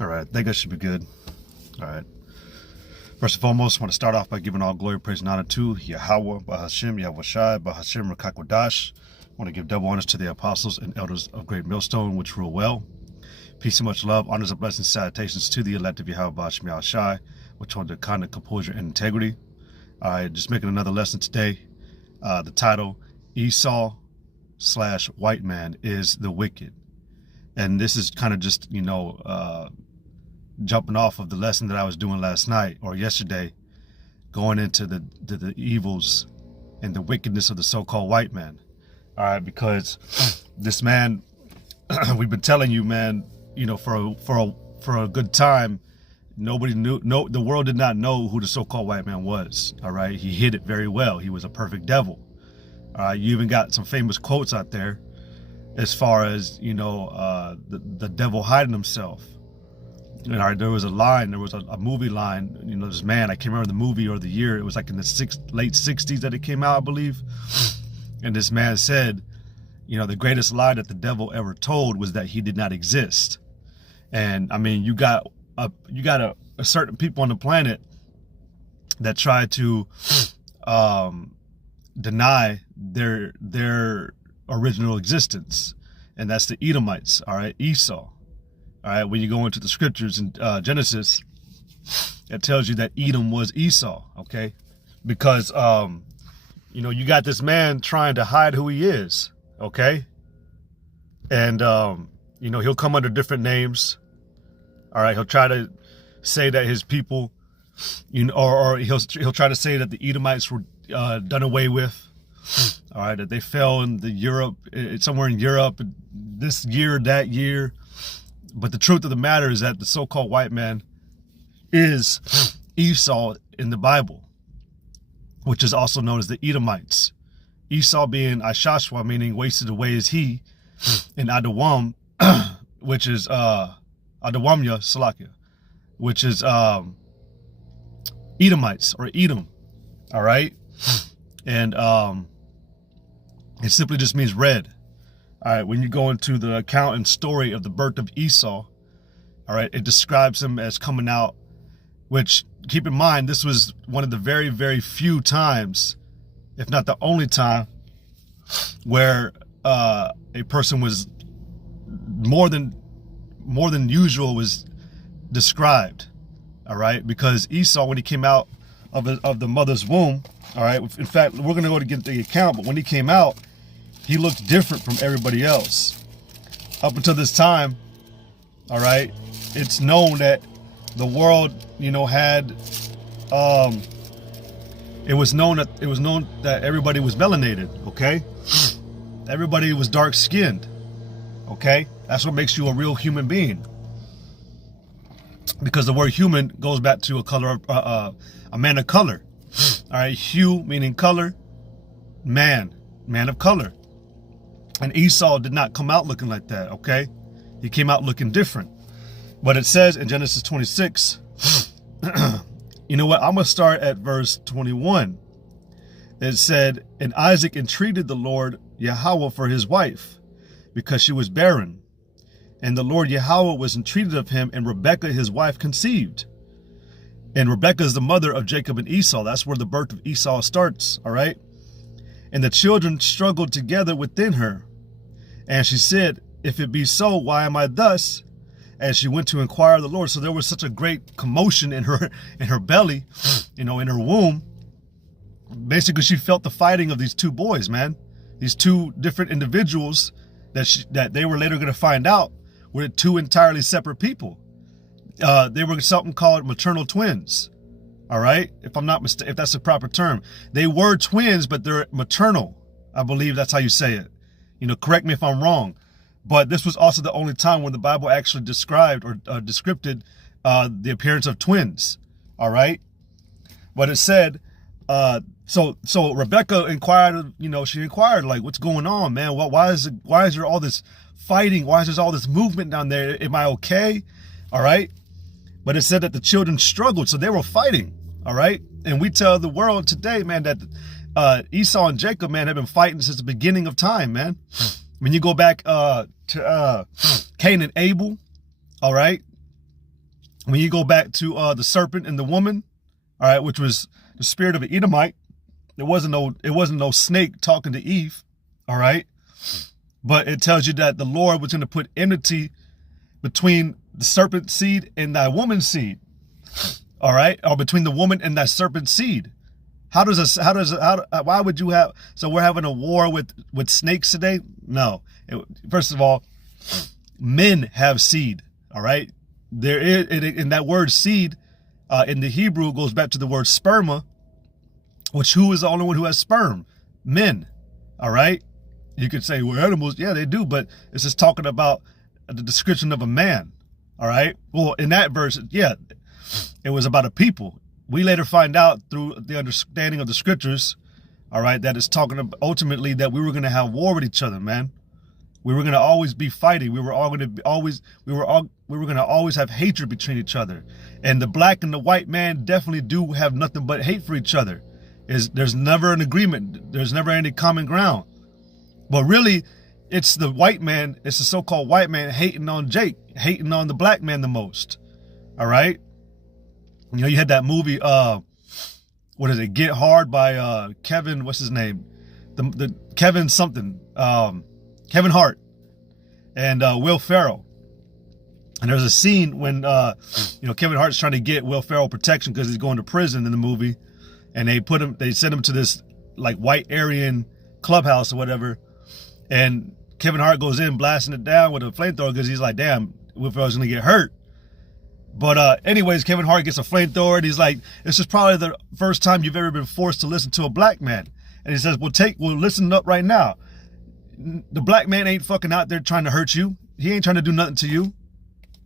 All right, I think I should be good. All right. First and foremost, I want to start off by giving all glory, praise, and honor to Yahweh, Bahashim, Yahweh Shai, Bahashim, Rakakwadash. I want to give double honors to the apostles and elders of Great Millstone, which rule well. Peace and much love, honors and blessings, salutations to the elect of Yahweh, Bahashim, Yahweh Shai, which want the conduct, composure, and integrity. All right, just making another lesson today. The title, Esau/Whiteman is the wicked. And this is kind of just, jumping off of the lesson that I was doing last night or yesterday, going into the evils and the wickedness of the so-called white man. All right, because this man, we've been telling you, man, for a good time, nobody knew. No, the world did not know who the so-called white man was. All right, he hid it very well. He was a perfect devil. All right, you even got some famous quotes out there, as far as the devil hiding himself. All right, there was a movie line, this man, I can't remember the movie or the year, it was like in the late 60s that it came out, I believe. And this man said, the greatest lie that the devil ever told was that he did not exist. And I mean, you got a certain people on the planet that try to deny their original existence, and that's the Edomites. All right, Esau. All right, when you go into the scriptures in Genesis, it tells you that Edom was Esau, okay? Because, you got this man trying to hide who he is, okay? And, he'll come under different names. All right, he'll try to say that his people, or he'll try to say that the Edomites were done away with. All right, that they fell in somewhere in Europe, this year, that year. But the truth of the matter is that the so-called white man is Esau in the Bible, which is also known as the Edomites. Esau being Ashashwa, meaning wasted away is he, and Adawam, which is Adawamya, Salakia, which is Edomites or Edom. All right, and it simply just means red. All right, when you go into the account and story of the birth of Esau, all right, it describes him as coming out, which, keep in mind, this was one of the very, very few times, if not the only time, where a person was more than usual was described. All right, because Esau, when he came out of the mother's womb, all right, in fact, we're going to go to get the account, but when he came out, he looked different from everybody else. Up until this time, all right, it's known that the world, had, it was known that everybody was melanated, okay? Everybody was dark skinned, okay? That's what makes you a real human being. Because the word human goes back to a man of color. All right, hue meaning color, man of color. And Esau did not come out looking like that, okay? He came out looking different. But it says in Genesis 26, you know what? I'm going to start at verse 21. It said, and Isaac entreated the Lord Yahweh for his wife, because she was barren. And the Lord Yahweh was entreated of him, and Rebekah his wife conceived. And Rebekah is the mother of Jacob and Esau. That's where the birth of Esau starts, all right? And the children struggled together within her. And she said, if it be so, why am I thus? And she went to inquire of the Lord. So there was such a great commotion in her belly, in her womb. Basically, she felt the fighting of these two boys, man. These two different individuals that they were later going to find out were two entirely separate people. They were something called maternal twins. All right, if I'm not mistaken, if that's the proper term, they were twins, but they're maternal. I believe that's how you say it. Correct me if I'm wrong. But this was also the only time when the Bible actually described or descripted the appearance of twins. All right, but it said, so Rebecca inquired. She inquired, like, what's going on, man? Why is there all this fighting? Why is there all this movement down there? Am I okay? All right. But it said that the children struggled, so they were fighting. All right. And we tell the world today, man, that Esau and Jacob, man, have been fighting since the beginning of time, man. When you go back to Cain and Abel, all right, When you go back to the serpent and the woman, all right, which was the spirit of an Edomite, it wasn't no snake talking to Eve, all right, but it tells you that the Lord was going to put enmity between the serpent seed and thy woman's seed, all right, or between the woman and that serpent seed. Why would you have, so we're having a war with snakes today? No. First of all, men have seed, all right? There is, in that word seed, in the Hebrew goes back to the word sperma, which who is the only one who has sperm? Men, all right? You could say, well, animals, yeah, they do, but it's just talking about the description of a man, all right? Well, in that verse, yeah, it was about a people. We later find out through the understanding of the scriptures, all right, that it's talking about ultimately that we were going to have war with each other, man. We were going to always be fighting. We were going to always have hatred between each other. And the black and the white man definitely do have nothing but hate for each other. There's never an agreement. There's never any common ground. But really, it's the white man, it's the so-called white man hating on Jake, hating on the black man the most. All right? You know, you had that movie, what is it, Get Hard by Kevin, what's his name? The Kevin something, Kevin Hart and Will Ferrell. And there's a scene when, Kevin Hart's trying to get Will Ferrell protection because he's going to prison in the movie. And they send him to this like white Aryan clubhouse or whatever. And Kevin Hart goes in blasting it down with a flamethrower because he's like, damn, Will Ferrell's going to get hurt. But anyways, Kevin Hart gets a flamethrower and he's like, this is probably the first time you've ever been forced to listen to a black man. And he says, well, listen up right now. The black man ain't fucking out there trying to hurt you. He ain't trying to do nothing to you.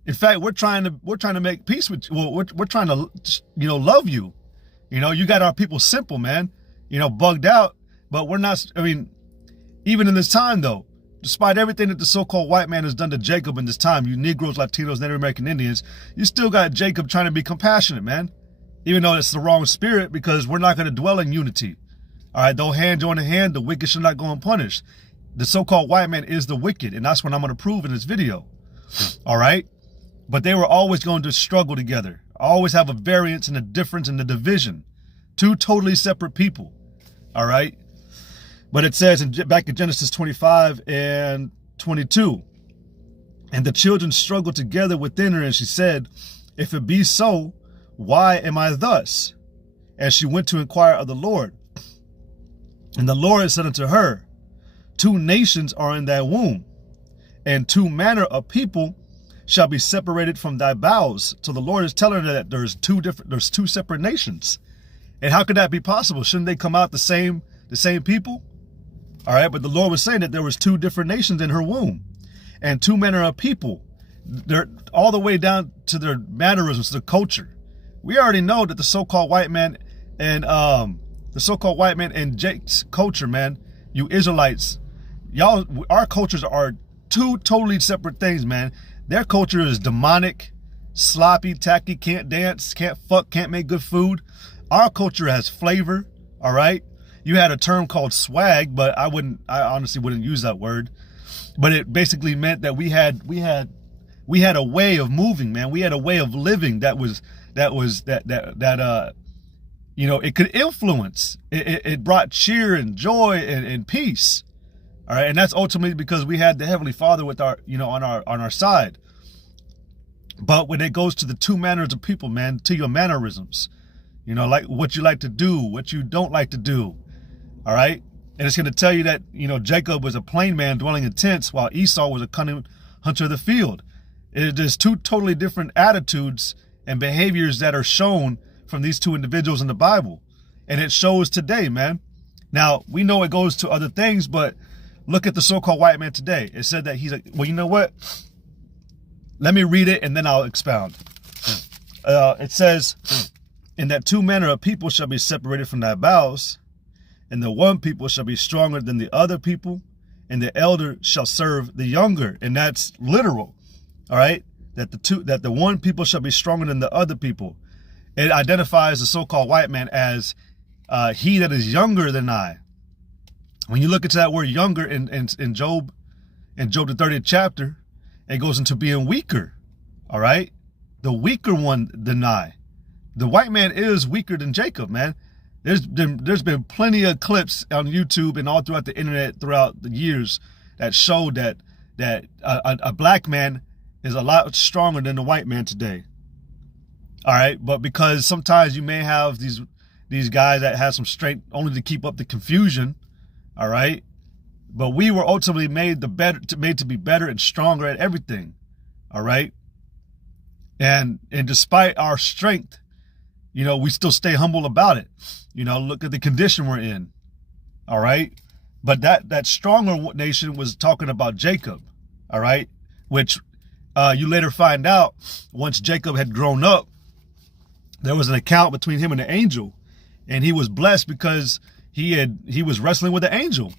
In fact, we're trying to make peace with you. Well, we're trying to, love you. You got our people simple, man, bugged out, but we're not, even in this time though, despite everything that the so-called white man has done to Jacob in this time, you Negroes, Latinos, Native American Indians, you still got Jacob trying to be compassionate, man. Even though it's the wrong spirit, because we're not going to dwell in unity. All right, though hand join hand, the wicked should not go unpunished. The so-called white man is the wicked, and that's what I'm going to prove in this video. All right? But they were always going to struggle together. Always have a variance and a difference in the division. Two totally separate people. All right? But it says back in Genesis 25 and 22, and the children struggled together within her, and she said, if it be so, why am I thus? And she went to inquire of the Lord. And the Lord said unto her, two nations are in thy womb, and two manner of people shall be separated from thy bowels. So the Lord is telling her that there's two separate nations. And how could that be possible? Shouldn't they come out the same people? All right, but the Lord was saying that there was two different nations in her womb, and two manner of people. They're all the way down to their mannerisms, their culture. We already know that the so-called white man and Jake's culture, man, you Israelites, y'all, our cultures are two totally separate things, man. Their culture is demonic, sloppy, tacky, can't dance, can't fuck, can't make good food. Our culture has flavor, all right? You had a term called swag, but I honestly wouldn't use that word. But it basically meant that we had a way of moving, man. We had a way of living that it could influence. It brought cheer and joy and peace. All right, and that's ultimately because we had the Heavenly Father with our, on our side. But when it goes to the two manners of people, man, to your mannerisms, like what you like to do, what you don't like to do. All right. And it's going to tell you that, Jacob was a plain man dwelling in tents while Esau was a cunning hunter of the field. There's two totally different attitudes and behaviors that are shown from these two individuals in the Bible. And it shows today, man. Now, we know it goes to other things, but look at the so-called white man today. It said that he's like, well, you know what? Let me read it and then I'll expound. It says, in that two manner of people shall be separated from thy bowels, and the one people shall be stronger than the other people, and the elder shall serve the younger. And that's literal. All right. That the one people shall be stronger than the other people. It identifies the so-called white man as he that is younger than I. When you look into that word younger in Job, the 30th chapter, it goes into being weaker. All right. the weaker one deny. The white man is weaker than Jacob, man. There's been plenty of clips on YouTube and all throughout the internet throughout the years that show that a black man is a lot stronger than the white man today. All right, but because sometimes you may have these guys that have some strength only to keep up the confusion. All right, but we were ultimately made to be better and stronger at everything. All right, and despite our strength, you know, we still stay humble about it. You know, look at the condition we're in. All right, but that stronger nation was talking about Jacob. All right, which you later find out once Jacob had grown up, there was an account between him and the angel, and he was blessed because he was wrestling with the angel.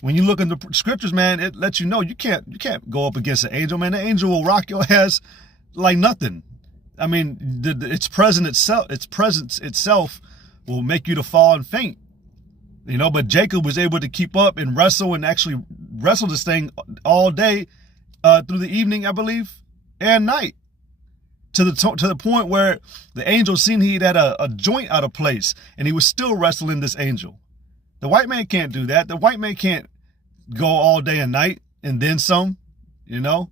When you look in the scriptures, man, it lets you know you can't go up against the angel, man. The angel will rock your ass like nothing. I mean, its presence itself will make you to fall and faint. You know, but Jacob was able to keep up and wrestle and actually wrestle this thing all day through the evening, I believe, and night. To the point where the angel seen he had a joint out of place, and he was still wrestling this angel. The white man can't do that. The white man can't go all day and night and then some. You know,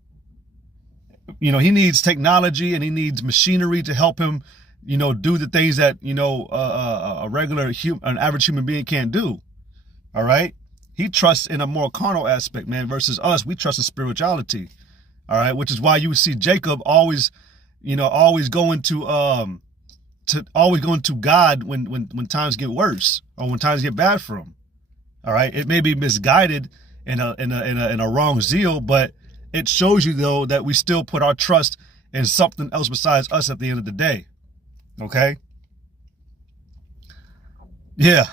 he needs technology and he needs machinery to help him, you know, do the things that, you know, an average human being can't do. All right. He trusts in a more carnal aspect, man, versus us. We trust in spirituality. All right. Which is why you see Jacob always going to God when times get worse or when times get bad for him. All right. It may be misguided in a wrong zeal, but it shows you though that we still put our trust in something else besides us at the end of the day. Okay. Yeah.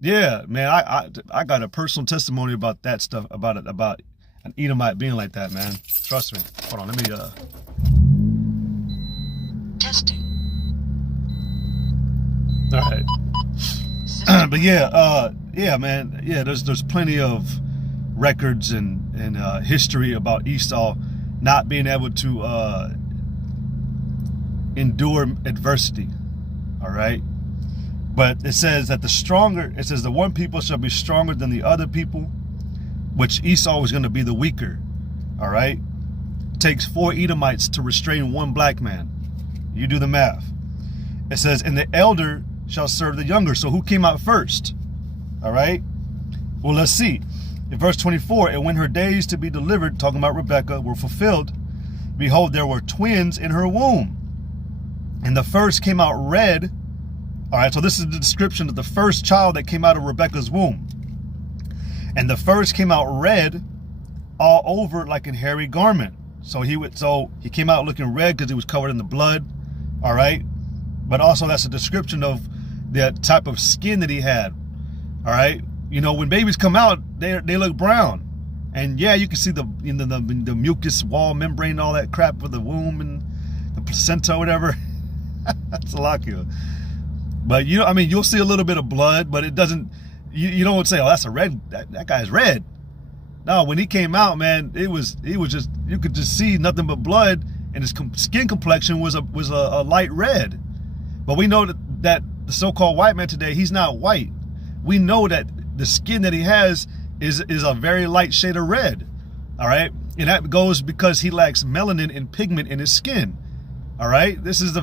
Yeah, man. I got a personal testimony about that stuff, about an Edomite being like that, man. Trust me. Hold on, let me testing. All right. But yeah, man. Yeah, there's plenty of records and history about Esau not being able to endure adversity. All right. But it says that the one people shall be stronger than the other people, which Esau was going to be the weaker. All right. It takes 4 Edomites to restrain 1 black man. You do the math. It says, and the elder shall serve the younger. So who came out first? All right. Well, let's see. In verse 24, and when her days to be delivered, talking about Rebekah, were fulfilled, behold, there were twins in her womb. And the first came out red. All right, so this is the description of the first child that came out of Rebekah's womb. And the first came out red all over like a hairy garment. So he came out looking red because he was covered in the blood. All right. But also that's a description of the type of skin that he had. All right. You know, when babies come out, they look brown. And yeah, you can see the mucus wall membrane and all that crap with the womb and the placenta or whatever. That's a lot of. But you'll see a little bit of blood, but it doesn't. You don't say, "Oh, that's a red. That guy's red." No, when he came out, man, it was just, you could just see nothing but blood, and his skin complexion was a light red. But we know that the so-called white man today, he's not white. We know that the skin that he has is a very light shade of red. All right, and that goes because he lacks melanin and pigment in his skin. All right, this is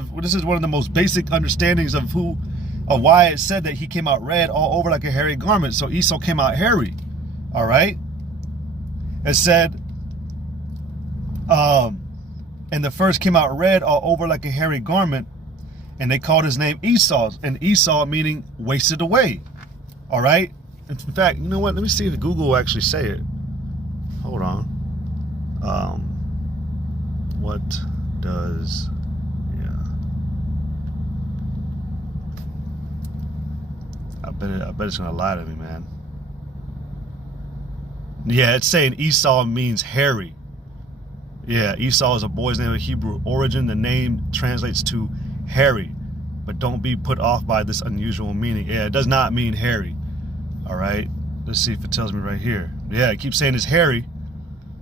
one of the most basic understandings of why it said that he came out red all over like a hairy garment. So Esau came out hairy. All right, it said, and the first came out red all over like a hairy garment, and they called his name Esau, and Esau meaning wasted away. All right. In fact, you know what? Let me see if Google will actually say it. Hold on. What does? I bet it's gonna lie to me, man. Yeah, it's saying Esau means hairy. Yeah, Esau is a boy's name of Hebrew origin. The name translates to hairy, but don't be put off by this unusual meaning. Yeah, it does not mean hairy. All right, let's see if it tells me right here. Yeah, it keeps saying it's hairy,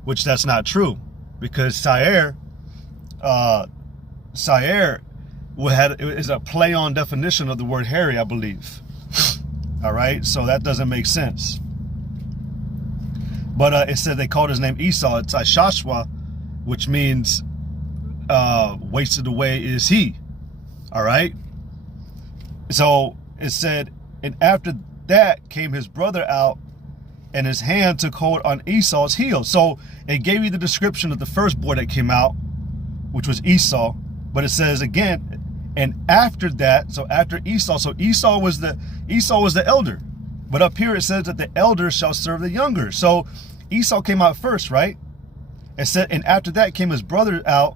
which that's not true, because Sair, Sair is a play on definition of the word hairy, I believe. All right, so that doesn't make sense. But it said they called his name Esau. It's Ishashwa, which means wasted away is he. All right. So it said, and after that came his brother out, and his hand took hold on Esau's heel. So it gave you the description of the first boy that came out, which was Esau. But it says again, and after that, so after Esau, so Esau was the elder. But up here it says that the elder shall serve the younger. So Esau came out first, right? It said, and after that came his brother out,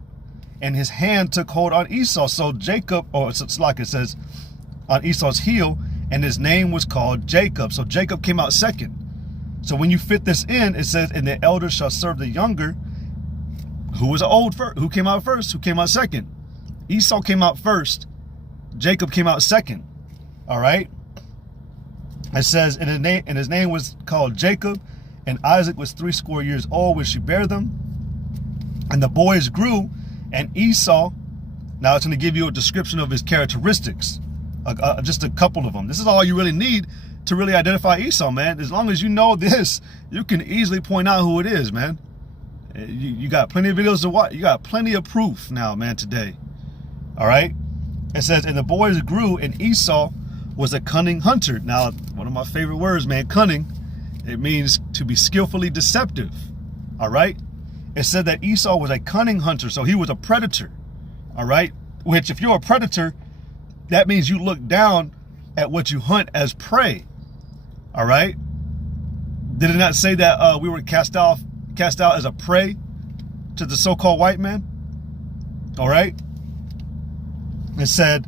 and his hand took hold on Esau. So Jacob, or it's like it says, on Esau's heel, and his name was called Jacob. So Jacob came out second. So when you fit this in, it says, and the elder shall serve the younger. Who was old first? Who came out first? Who came out second? Esau came out first. Jacob came out second. All right. It says, and his name was called Jacob, and Isaac was 80 years old when she bare them. And the boys grew, and Esau, now it's going to give you a description of his characteristics, just a couple of them. This is all you really need to really identify Esau, man. As long as you know this, you can easily point out who it is, man. You got plenty of videos to watch. You got plenty of proof now, man, today. All right. It says, and the boys grew, and Esau was a cunning hunter. Now, one of my favorite words, man, cunning. It means to be skillfully deceptive. All right. It said that Esau was a cunning hunter. So he was a predator. All right. Which, if you're a predator, that means you look down at what you hunt as prey. All right. Did it not say that we were cast out as a prey to the so-called white man? All right. It said,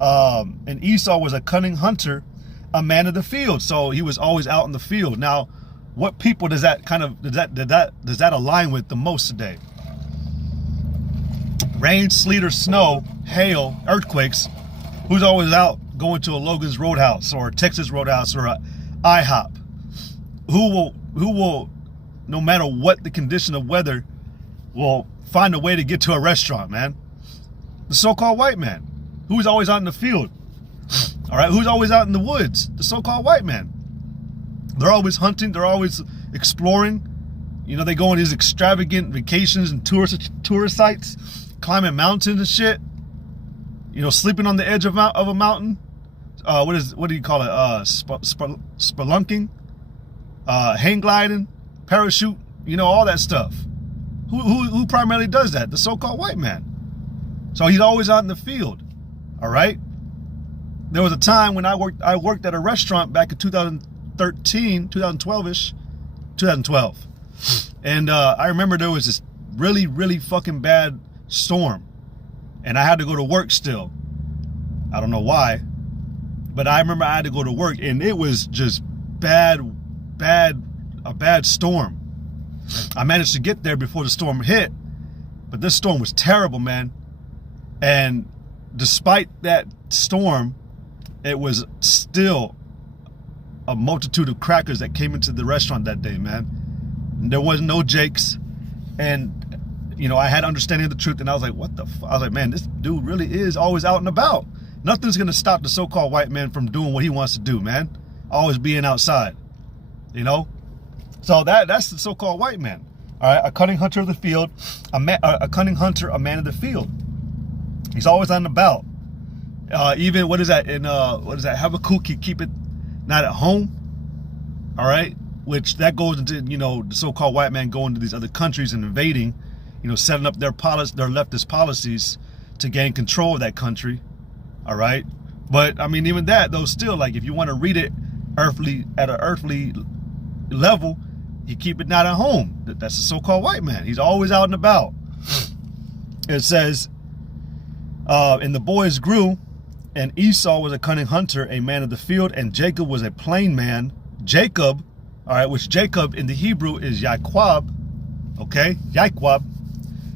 and Esau was a cunning hunter, a man of the field. So he was always out in the field. Now, what people does that align with the most today? Rain, sleet, or snow, hail, earthquakes. Who's always out going to a Logan's Roadhouse or a Texas Roadhouse or a IHOP? Who will, no matter what the condition of weather, will find a way to get to a restaurant, man? The so-called white man. Who's always out in the field? All right, who's always out in the woods? The so-called white man. They're always hunting. They're always exploring. You know, they go on these extravagant vacations and tourist sites, climbing mountains and shit. You know, sleeping on the edge of a mountain. What do you call it? Spelunking, hang gliding, parachute. You know, all that stuff. Who primarily does that? The so-called white man. So he's always out in the field. All right. There was a time when I worked at a restaurant back in 2013, 2012-ish, 2012. And I remember there was this really, really fucking bad storm. And I had to go to work still. I don't know why. But I remember I had to go to work, and it was just a bad storm. I managed to get there before the storm hit. But this storm was terrible, man. And despite that storm, it was still a multitude of crackers that came into the restaurant that day, man. There was no Jakes. And, you know, I had understanding of the truth, and I was like, what the fuck? I was like, man, this dude really is always out and about. Nothing's going to stop the so-called white man from doing what he wants to do, man. Always being outside, you know? So that's the so-called white man. All right, a cunning hunter of the field, a cunning hunter, a man of the field. He's always on the about. Even, what is that? In Habakkuk, he keep it not at home. All right, which that goes into, you know, the so-called white man going to these other countries and invading, you know, setting up their leftist policies to gain control of that country. All right, but I mean, even that though, still, like, if you want to read it at an earthly level, you keep it not at home. That's the so-called white man. He's always out and about. It says, and the boys grew, and Esau was a cunning hunter, a man of the field, and Jacob was a plain man. Jacob, all right, which Jacob in the Hebrew is Yaquab, okay, Yaquab,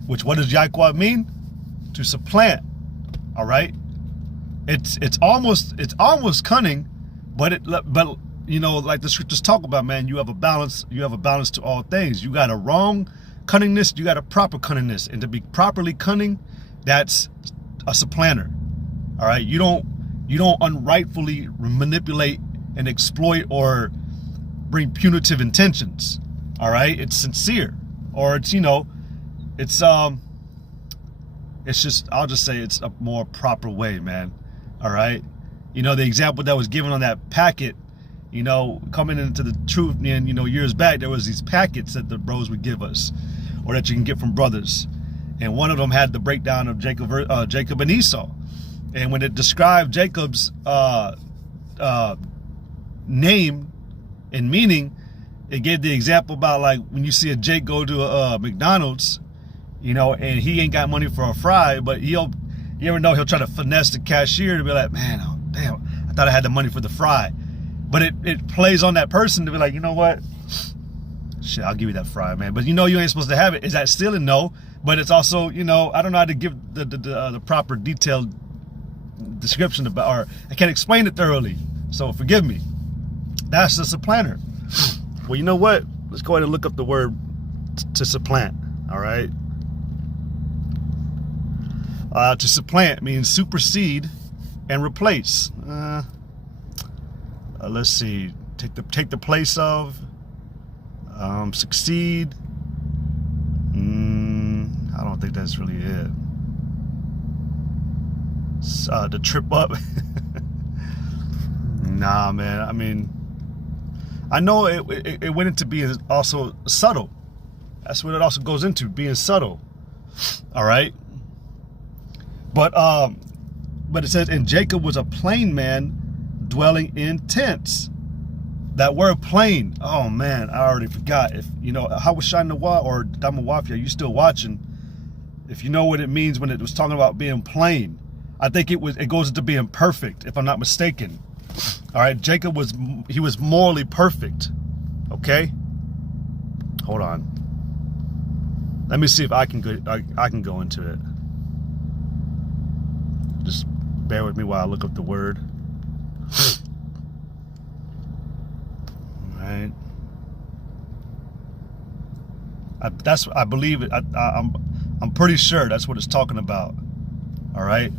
which, what does Yaquab mean? To supplant. All right, it's almost cunning, but you know, like the scriptures talk about, man, you have a balance to all things. You got a wrong cunningness, you got a proper cunningness. And to be properly cunning, that's a supplanter. All right. You don't unrightfully manipulate and exploit or bring punitive intentions. All right. It's sincere, or it's, it's just, I'll just say it's a more proper way, man. All right. The example that was given on that packet, coming into the truth, and, years back, there was these packets that the bros would give us, or that you can get from brothers. And one of them had the breakdown of Jacob and Esau. And when it described Jacob's name and meaning, it gave the example about, like, when you see a Jake go to a McDonald's, and he ain't got money for a fry, but you ever know he'll try to finesse the cashier to be like, man, oh, damn, I thought I had the money for the fry. But it plays on that person to be like, you know what? Shit, I'll give you that fry, man. But you ain't supposed to have it. Is that stealing? No. But it's also, I don't know how to give the proper detailed description about, or I can't explain it thoroughly. So forgive me. That's the supplanter. Well, you know what? Let's go ahead and look up the word to supplant. All right. To supplant means supersede and replace. Let's see. Take the place of. Succeed. I don't think that's really it. To trip up. Nah, man. I mean, I know it went into being also subtle. That's what it also goes into, being subtle. All right. But it says, and Jacob was a plain man dwelling in tents. That word plain, oh man, I already forgot. If how was Shanawa or Damawafia, you still watching? If you know what it means when it was talking about being plain, I think it goes into being perfect, if I'm not mistaken. All right, Jacob was morally perfect. Okay, hold on. Let me see if I can go into it. Just bear with me while I look up the word. Right. I believe it. I'm pretty sure that's what it's talking about. All right.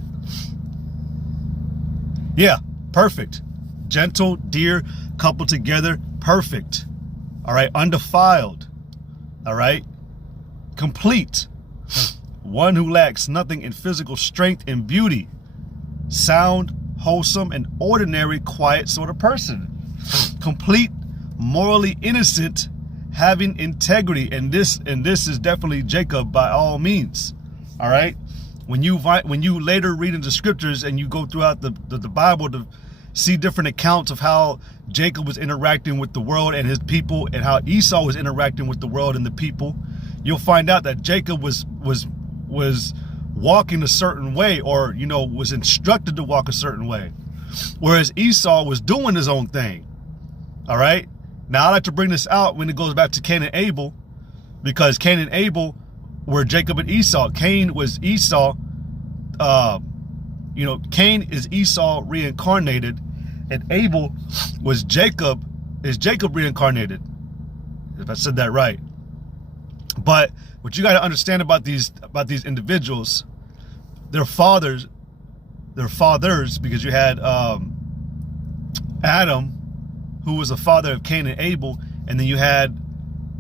Yeah, perfect. Gentle, dear, coupled together, perfect. All right, undefiled. All right, complete. One who lacks nothing in physical strength and beauty. Sound, wholesome, and ordinary, quiet sort of person. Complete, morally innocent, having integrity. And this is definitely Jacob by all means. All right. When you later read into scriptures and you go throughout the Bible to see different accounts of how Jacob was interacting with the world and his people, and how Esau was interacting with the world and the people, you'll find out that Jacob was walking a certain way, or was instructed to walk a certain way, whereas Esau was doing his own thing. All right. Now I like to bring this out when it goes back to Cain and Abel, because Cain and Abel were Jacob and Esau. Cain was Esau. Cain is Esau reincarnated, and Abel was Jacob. Is Jacob reincarnated? If I said that right. But what you got to understand about these individuals, their fathers, because you had Adam, who was the father of Cain and Abel, and then you had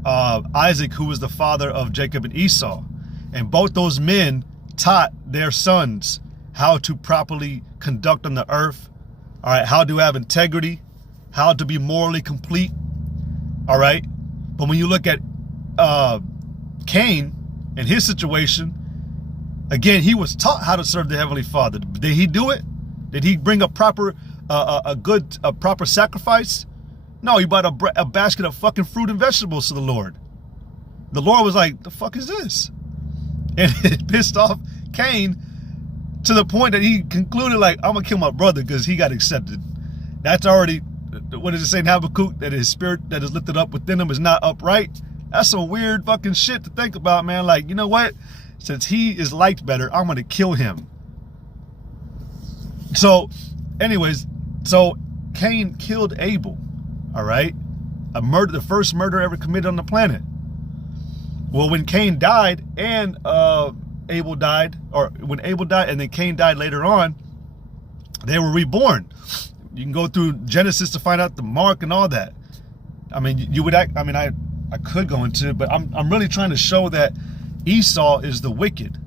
Isaac, who was the father of Jacob and Esau. And both those men taught their sons how to properly conduct on the earth, all right, how to have integrity, how to be morally complete, all right? But when you look at Cain and his situation, again, he was taught how to serve the Heavenly Father. Did he do it? Did he bring a proper sacrifice? No, he bought a basket of fucking fruit and vegetables to the Lord. The Lord was like, the fuck is this? And it pissed off Cain to the point that he concluded, like, I'm going to kill my brother because he got accepted. That's already, what does it say in Habakkuk? That his spirit that is lifted up within him is not upright. That's some weird fucking shit to think about, man. Like, you know what? Since he is liked better, I'm going to kill him. So, anyways, so Cain killed Abel. All right, the first murder ever committed on the planet. Well, when Cain died and Abel died, or when Abel died and then Cain died later on, they were reborn. You can go through Genesis to find out the mark and all that. I mean, you would act, I mean, I could go into it, but I'm really trying to show that Esau is the wicked.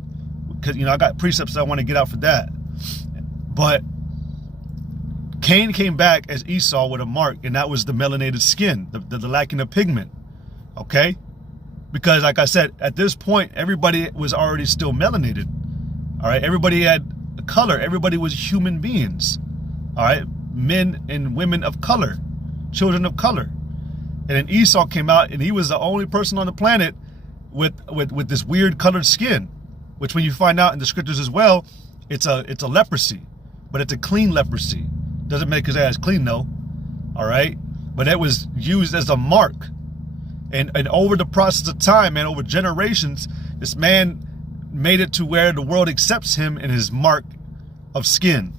Because, I got precepts that I want to get out for that. But Cain came back as Esau with a mark, and that was the melanated skin, the lacking of pigment. Okay? Because, like I said, at this point, everybody was already still melanated. All right? Everybody had a color. Everybody was human beings. All right? Men and women of color. Children of color. And then Esau came out, and he was the only person on the planet with this weird colored skin. Which, when you find out in the scriptures as well, it's a leprosy. But it's a clean leprosy. Doesn't make his ass clean, though. All right? But it was used as a mark. And over the process of time, man, over generations, this man made it to where the world accepts him in his mark of skin.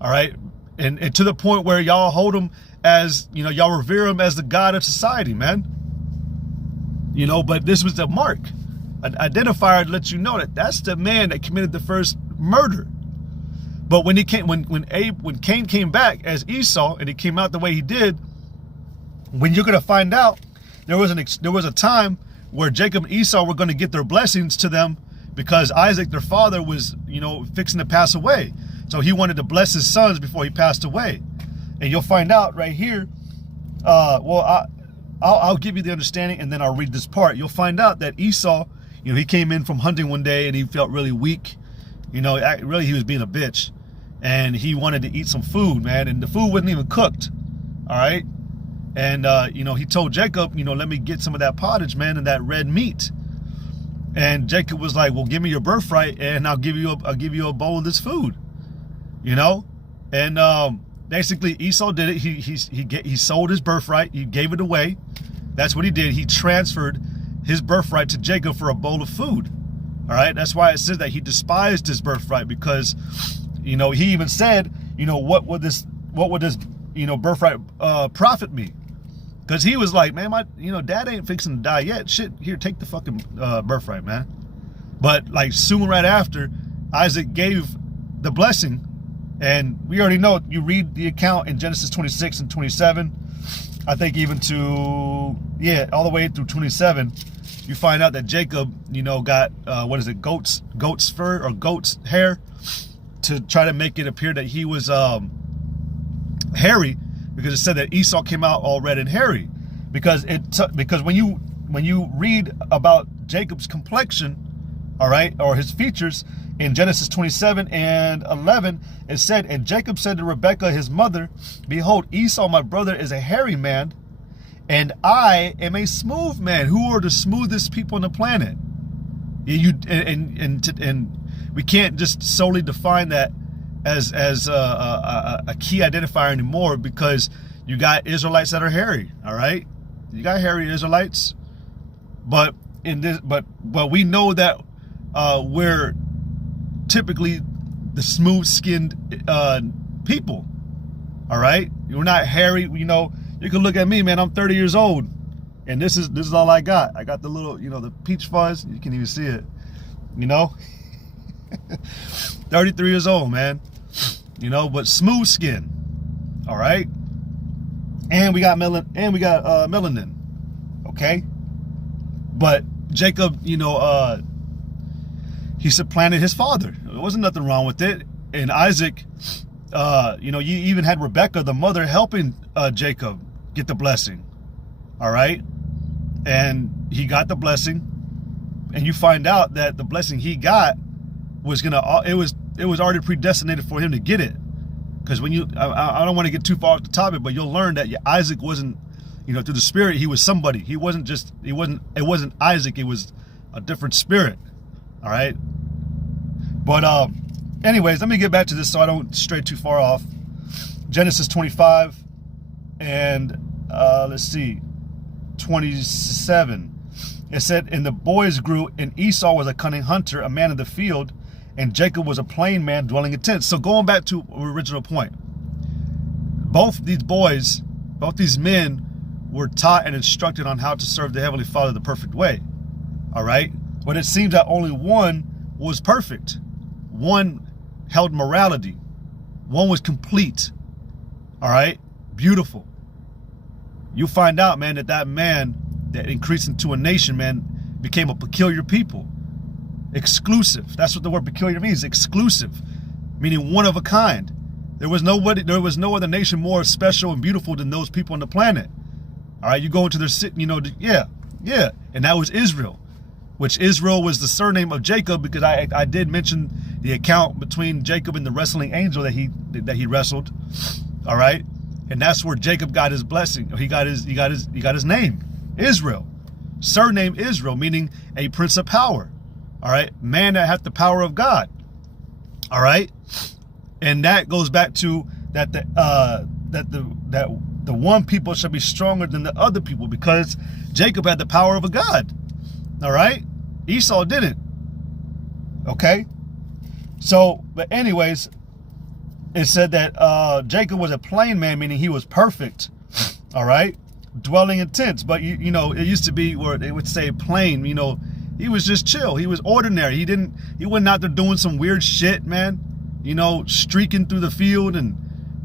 All right? And to the point where y'all hold him as, y'all revere him as the god of society, man. But this was the mark. An identifier to let you know that that's the man that committed the first murder. But when Cain came back as Esau, and he came out the way he did, when you're going to find out, there was a time where Jacob and Esau were going to get their blessings to them because Isaac, their father, was, fixing to pass away. So he wanted to bless his sons before he passed away. And you'll find out right here. I'll give you the understanding, and then I'll read this part. You'll find out that Esau, he came in from hunting one day, and he felt really weak. Really, he was being a bitch. And he wanted to eat some food, man. And the food wasn't even cooked. All right? And, he told Jacob, let me get some of that pottage, man, and that red meat. And Jacob was like, well, give me your birthright, and I'll give you a bowl of this food. And basically Esau did it. He sold his birthright. He gave it away. That's what he did. He transferred his birthright to Jacob for a bowl of food. All right. That's why it says that he despised his birthright, because, he even said, what would this birthright profit me? Because he was like, man, my dad ain't fixing to die yet. Shit, here, take the fucking birthright, man. But like soon right after, Isaac gave the blessing. And we already know, you read the account in Genesis 26 and 27, I think even to, all the way through 27, you find out that Jacob, got, goat's fur or goat's hair to try to make it appear that he was hairy, because it said that Esau came out all red and hairy. Because when you read about Jacob's complexion, all right, or his features, in Genesis 27 and 11, it said, and Jacob said to Rebekah, his mother, behold, Esau, my brother, is a hairy man, and I am a smooth man. Who are the smoothest people on the planet? And we can't just solely define that as a key identifier anymore, because you got Israelites that are hairy. All right, you got hairy Israelites, but we know that we're typically the smooth-skinned people. All right, we're not hairy. You can look at me, man. I'm 30 years old, and this is all I got. I got the little, the peach fuzz. You can even see it. 33 years old, man. But smooth skin. All right, and we got melanin. Okay, but Jacob, he supplanted his father. There wasn't nothing wrong with it. And Isaac, you even had Rebekah, the mother, helping Jacob get the blessing. All right, and he got the blessing, and you find out that the blessing he got was it was already predestinated for him to get it. Because when I don't want to get too far off the topic, but you'll learn that Isaac wasn't, through the spirit, he was somebody. It wasn't Isaac. It was a different spirit. All right. But anyways, let me get back to this so I don't stray too far off. Genesis 25 and let's see, 27. It said, and the boys grew, and Esau was a cunning hunter, a man of the field, and Jacob was a plain man dwelling in tents. So going back to our original point, both these men were taught and instructed on how to serve the Heavenly Father the perfect way. All right. But it seems that only one was perfect. One held morality. One was complete. All right. Beautiful. You find out, man, that man that increased into a nation, man, became a peculiar people. Exclusive. That's what the word peculiar means. Exclusive. Meaning one of a kind. There was no other nation more special and beautiful than those people on the planet. All right. You go into their city, you know, yeah. And that was Israel. Which Israel was the surname of Jacob, because I did mention the account between Jacob and the wrestling angel that he wrestled. All right. And that's where Jacob got his blessing. He got his name, Israel. Surname Israel, meaning a prince of power. All right. Man that hath the power of God. All right. And that goes back to that the one people shall be stronger than the other people, because Jacob had the power of a God. All right. Esau didn't. Okay. So, but anyways, it said that Jacob was a plain man, meaning he was perfect. All right. Dwelling in tents. But, you know, it used to be where they would say plain, you know, he was just chill. He was ordinary. He wasn't out there doing some weird shit, man. You know, streaking through the field and,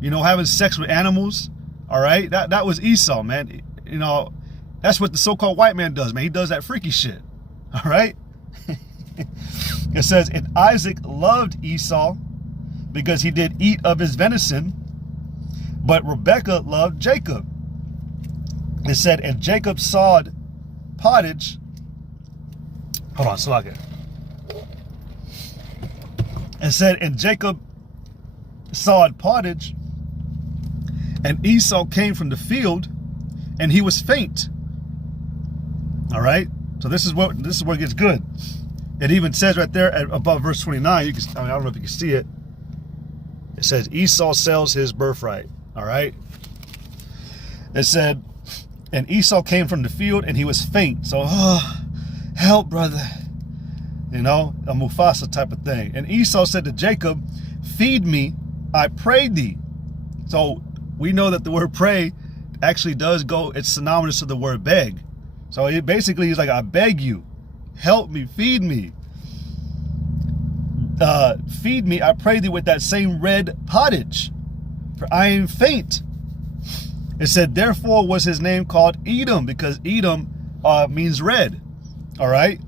you know, having sex with animals. All right. That was Esau, man. You know, that's what the so-called white man does, man. He does that freaky shit. All right. It says, and Isaac loved Esau because he did eat of his venison, but Rebekah loved Jacob. It said, and Jacob sawed pottage. Hold on, Slack. It said, and Jacob sawed pottage, and Esau came from the field, and he was faint. All right. So this is where it gets good. It even says right there above verse 29. I don't know if you can see it. It says Esau sells his birthright. All right. It said, and Esau came from the field and he was faint. So, help, brother. You know, a Mufasa type of thing. And Esau said to Jacob, feed me, I pray thee. So we know that the word pray actually does go, it's synonymous to the word beg. So it basically is like, I beg you, help me, feed me. Feed me, I pray thee, with that same red pottage, for I am faint. It said, therefore was his name called Edom, because Edom means red. All right.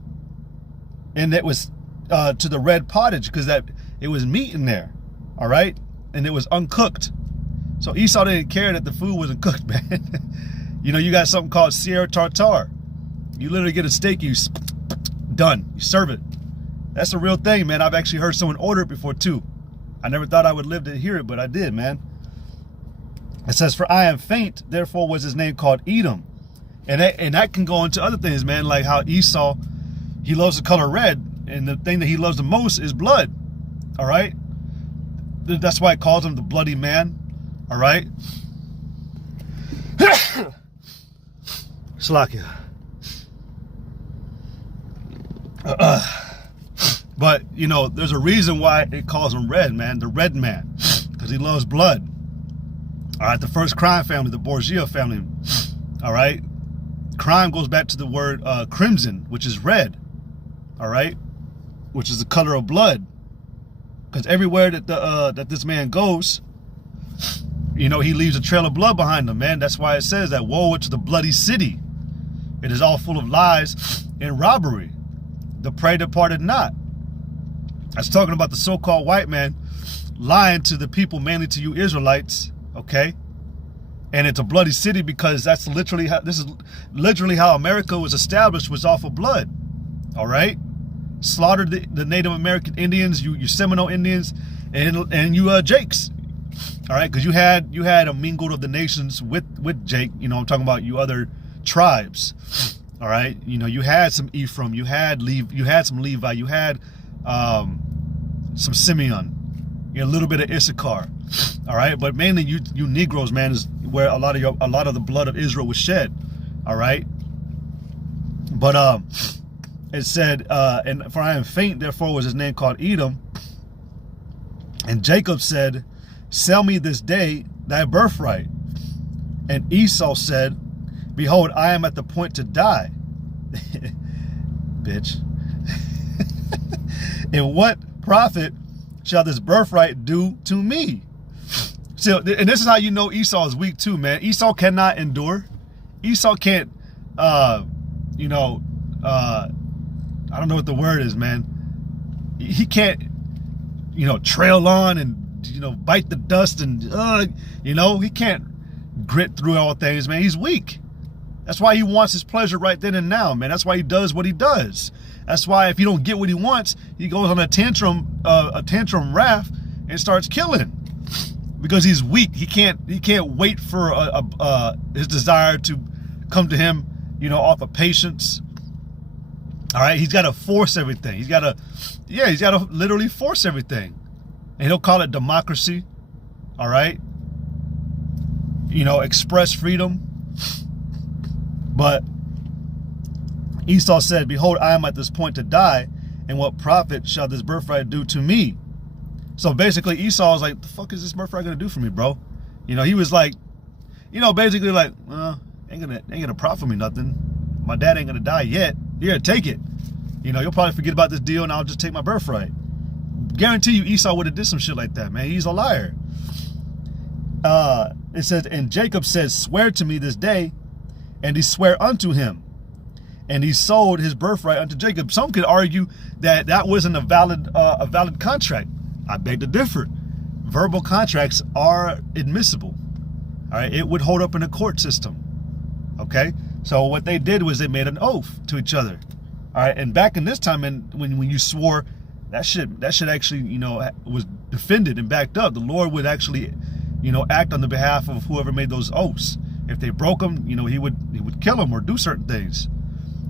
And it was to the red pottage because that it was meat in there. All right. And it was uncooked. So Esau didn't care that the food wasn't cooked, man. You know, you got something called Sierra Tartare. You literally get a steak, you done. You serve it. That's a real thing, man. I've actually heard someone order it before too. I never thought I would live to hear it, but I did, man. It says, for I am faint, therefore was his name called Edom. And that can go into other things, man, like how Esau, he loves the color red, and the thing that he loves the most is blood. All right? That's why it calls him the bloody man. All right? Slakia. But, you know, there's a reason why it calls him red, man, the red man, because he loves blood. All right, the first crime family, the Borgia family. All right? Crime goes back to the word crimson, which is red. All right? Which is the color of blood. Because everywhere that that this man goes, you know, he leaves a trail of blood behind him, man. That's why it says that woe to the bloody city. It is all full of lies and robbery. The prey departed not. That's talking about the so-called white man lying to the people, mainly to you Israelites, okay? And it's a bloody city because that's literally how, this is literally how America was established, was off of blood, all right? Slaughtered the Native American Indians, you Seminole Indians, and you Jakes, all right? Because you had a mingled of the nations with Jake, you know, I'm talking about you other tribes, all right? You know, you had some Ephraim, you had some Levi, you had some Simeon, a little bit of Issachar, all right? But mainly you Negroes, man, is where a lot of the blood of Israel was shed, all right? But it said, and for I am faint, therefore was his name called Edom. And Jacob said, sell me this day thy birthright. And Esau said, behold, I am at the point to die. bitch. And what profit shall this birthright do to me? So, and this is how you know Esau is weak too, man. Esau cannot endure. Esau can't, I don't know what the word is, man. He can't, trail on and, bite the dust and, he can't grit through all things, man. He's weak. That's why he wants his pleasure right then and now, man. That's why he does what he does. That's why if he don't get what he wants, he goes on a tantrum wrath and starts killing, because he's weak. He can't wait for his desire to come to him, off of patience. All right, he's got to force everything. He's got to literally force everything, and he'll call it democracy. All right, express freedom. But Esau said, behold, I am at this point to die, and what profit shall this birthright do to me? So basically Esau was like, the fuck is this birthright gonna do for me, bro? He was like, basically like, ain't gonna profit me nothing. My dad ain't gonna die yet. Here, take it. You'll probably forget about this deal and I'll just take my birthright. Guarantee you Esau would have did some shit like that, man. He's a liar. It says, and Jacob said, swear to me this day, and he sware unto him, and he sold his birthright unto Jacob. Some could argue that that wasn't a valid contract. I beg to differ. Verbal contracts are admissible. All right, it would hold up in a court system. Okay, so what they did was they made an oath to each other. All right, and back in this time, when you swore, that shit actually was defended and backed up. The Lord would actually act on the behalf of whoever made those oaths. If they broke them, he would kill them or do certain things.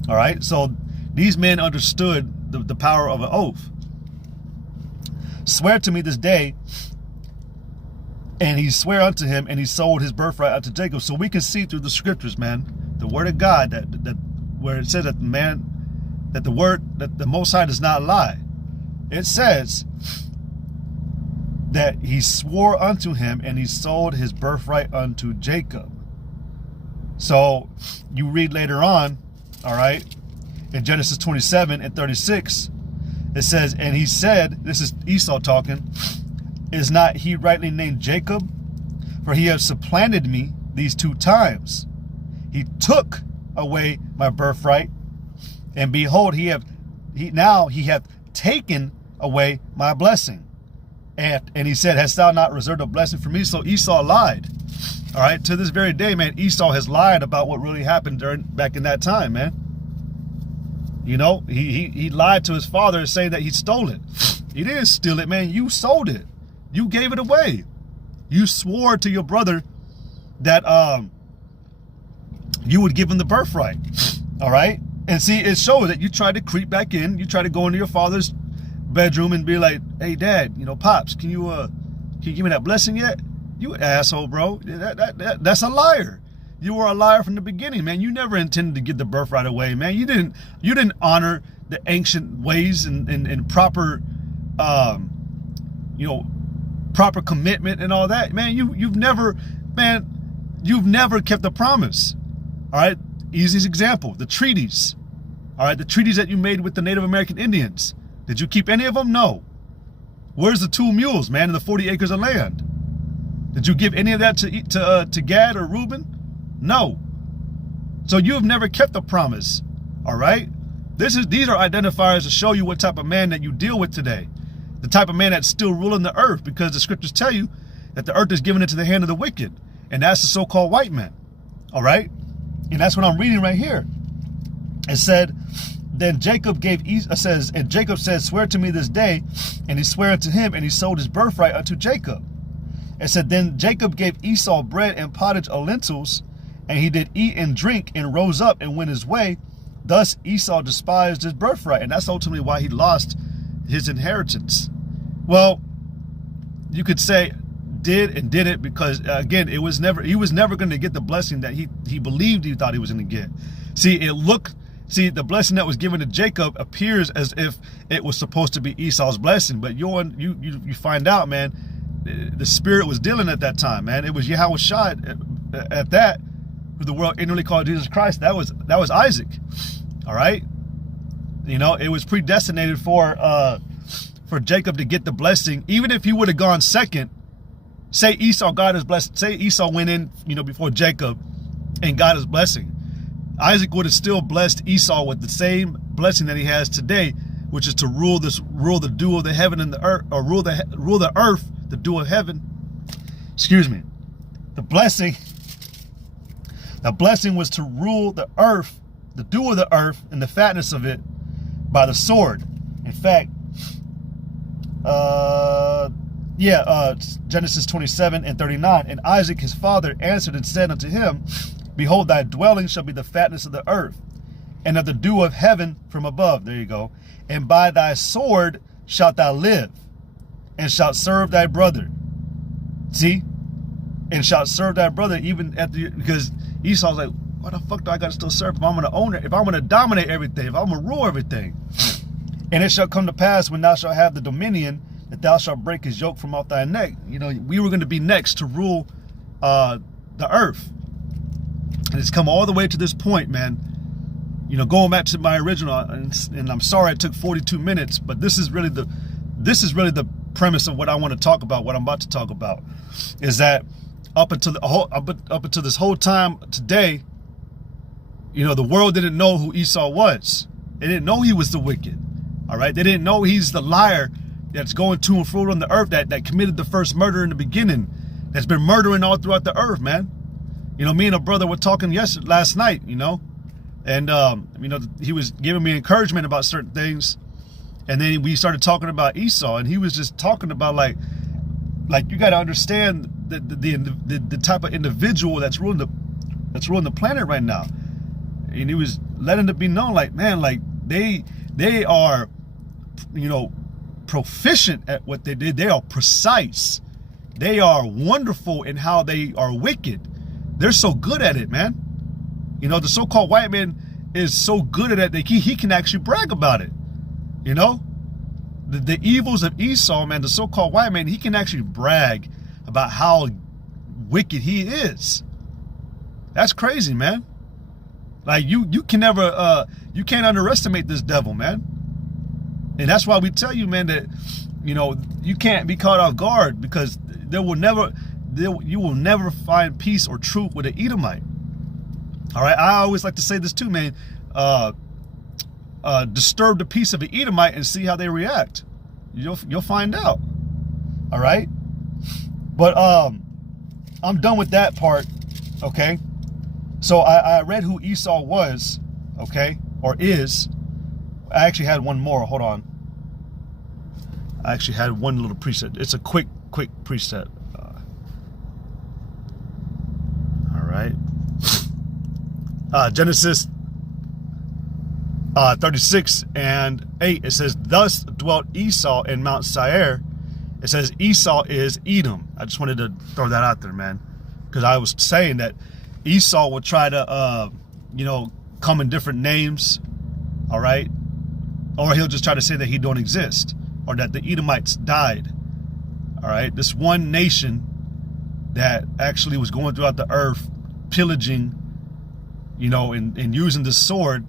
All right, so these men understood the power of an oath. Swear to me this day, and he sware unto him, and he sold his birthright unto Jacob. So we can see through the scriptures, man, the word of God, that where it says that the Most High does not lie. It says that he swore unto him, and he sold his birthright unto Jacob. So you read later on, all right, in Genesis 27 and 36, it says, and he said, this is Esau talking, is not he rightly named Jacob? For he hath supplanted me these 2 times. He took away my birthright, and behold, he hath taken away my blessing. And he said, hast thou not reserved a blessing for me? So Esau lied. All right, to this very day, man, Esau has lied about what really happened back in that time, man. He lied to his father, saying that he stole it. He didn't steal it, man. You sold it. You gave it away. You swore to your brother that you would give him the birthright. All right, and see, it shows that you tried to creep back in. You tried to go into your father's bedroom and be like, hey, Dad, Pops, can you give me that blessing yet? You asshole, bro. That's a liar. You were a liar from the beginning, man. You never intended to give the birthright away, man. You didn't honor the ancient ways and proper, proper commitment and all that, man. You've never kept the promise. All right. Easiest example, the treaties. All right, the treaties that you made with the Native American Indians. Did you keep any of them? No. Where's the 2 mules, man, and the 40 acres of land? Did you give any of that to Gad or Reuben? No. So you have never kept the promise. All right? These are identifiers to show you what type of man that you deal with today. The type of man that's still ruling the earth, because the scriptures tell you that the earth is given into the hand of the wicked. And that's the so-called white man. All right? And that's what I'm reading right here. It said, then Jacob and Jacob said, swear to me this day, and he sware unto him, and he sold his birthright unto Jacob. It said, then Jacob gave Esau bread and pottage of lentils, and he did eat and drink, and rose up and went his way. Thus Esau despised his birthright, and that's ultimately why he lost his inheritance. Well, you could say did and didn't, because again, he was never going to get the blessing that he believed he thought he was going to get. See, the blessing that was given to Jacob appears as if it was supposed to be Esau's blessing, but you find out, man, the spirit was dealing at that time, man. It was Yahweh Shai at that, who the world inwardly called Jesus Christ. That was Isaac. All right, You know, it was predestinated for Jacob to get the blessing. Even if he would have gone second, say Esau got his blessing, say Esau went in, you know, before Jacob and got his blessing, Isaac would have still blessed Esau with the same blessing that he has today, which is to rule the dew of the heaven and the earth, or rule the earth, the dew of heaven. Excuse me. The blessing was to rule the earth, the dew of the earth, and the fatness of it by the sword. In fact, Genesis 27:39. And Isaac his father answered and said unto him, Behold, thy dwelling shall be the fatness of the earth, and of the dew of heaven from above. There you go. And by thy sword shalt thou live, and shalt serve thy brother. See? And shalt serve thy brother even at the, because Esau's like, what the fuck do I got to still serve if I'm going to own it, if I'm going to dominate everything, if I'm going to rule everything? And it shall come to pass when thou shalt have the dominion, that thou shalt break his yoke from off thy neck. You know, we were going to be next to rule the earth. And it's come all the way to this point, man. You know, going back to my original, and I'm sorry it took 42 minutes, but this is really the premise of what I want to talk about. What I'm about to talk about is that up until this whole time today, you know, the world didn't know who Esau was. They didn't know he was the wicked. All right, they didn't know he's the liar that's going to and fro on the earth, that committed the first murder in the beginning, that's been murdering all throughout the earth, man. You know, me and a brother were talking last night, you know, and you know, he was giving me encouragement about certain things, and then we started talking about Esau, and he was just talking about like you got to understand the type of individual that's ruling the planet right now. And he was letting it be known, like, man, like they are, you know, proficient at what they did. They are precise. They are wonderful in how they are wicked. They're so good at it, man. You know, the so-called white man is so good at it that he can actually brag about it. You know, the evils of Esau, man, the so-called white man, he can actually brag about how wicked he is. That's crazy, man. Like you can never, you can't underestimate this devil, man. And that's why we tell you, man, that, you know, you can't be caught off guard, because you will never find peace or truth with an Edomite. All right, I always like to say this too, man. Disturb the peace of an Edomite and see how they react. You'll find out. All right, but I'm done with that part. Okay, so I read who Esau was. Okay, or is. I actually had one more. Hold on. I actually had one little preset. It's a quick preset. All right. Genesis 36:8. It says, thus dwelt Esau in Mount Seir. It says Esau is Edom. I just wanted to throw that out there, man, because I was saying that Esau would try to, you know, come in different names. All right. Or he'll just try to say that he don't exist, or that the Edomites died. All right. This one nation that actually was going throughout the earth, pillaging, you know, and using the sword,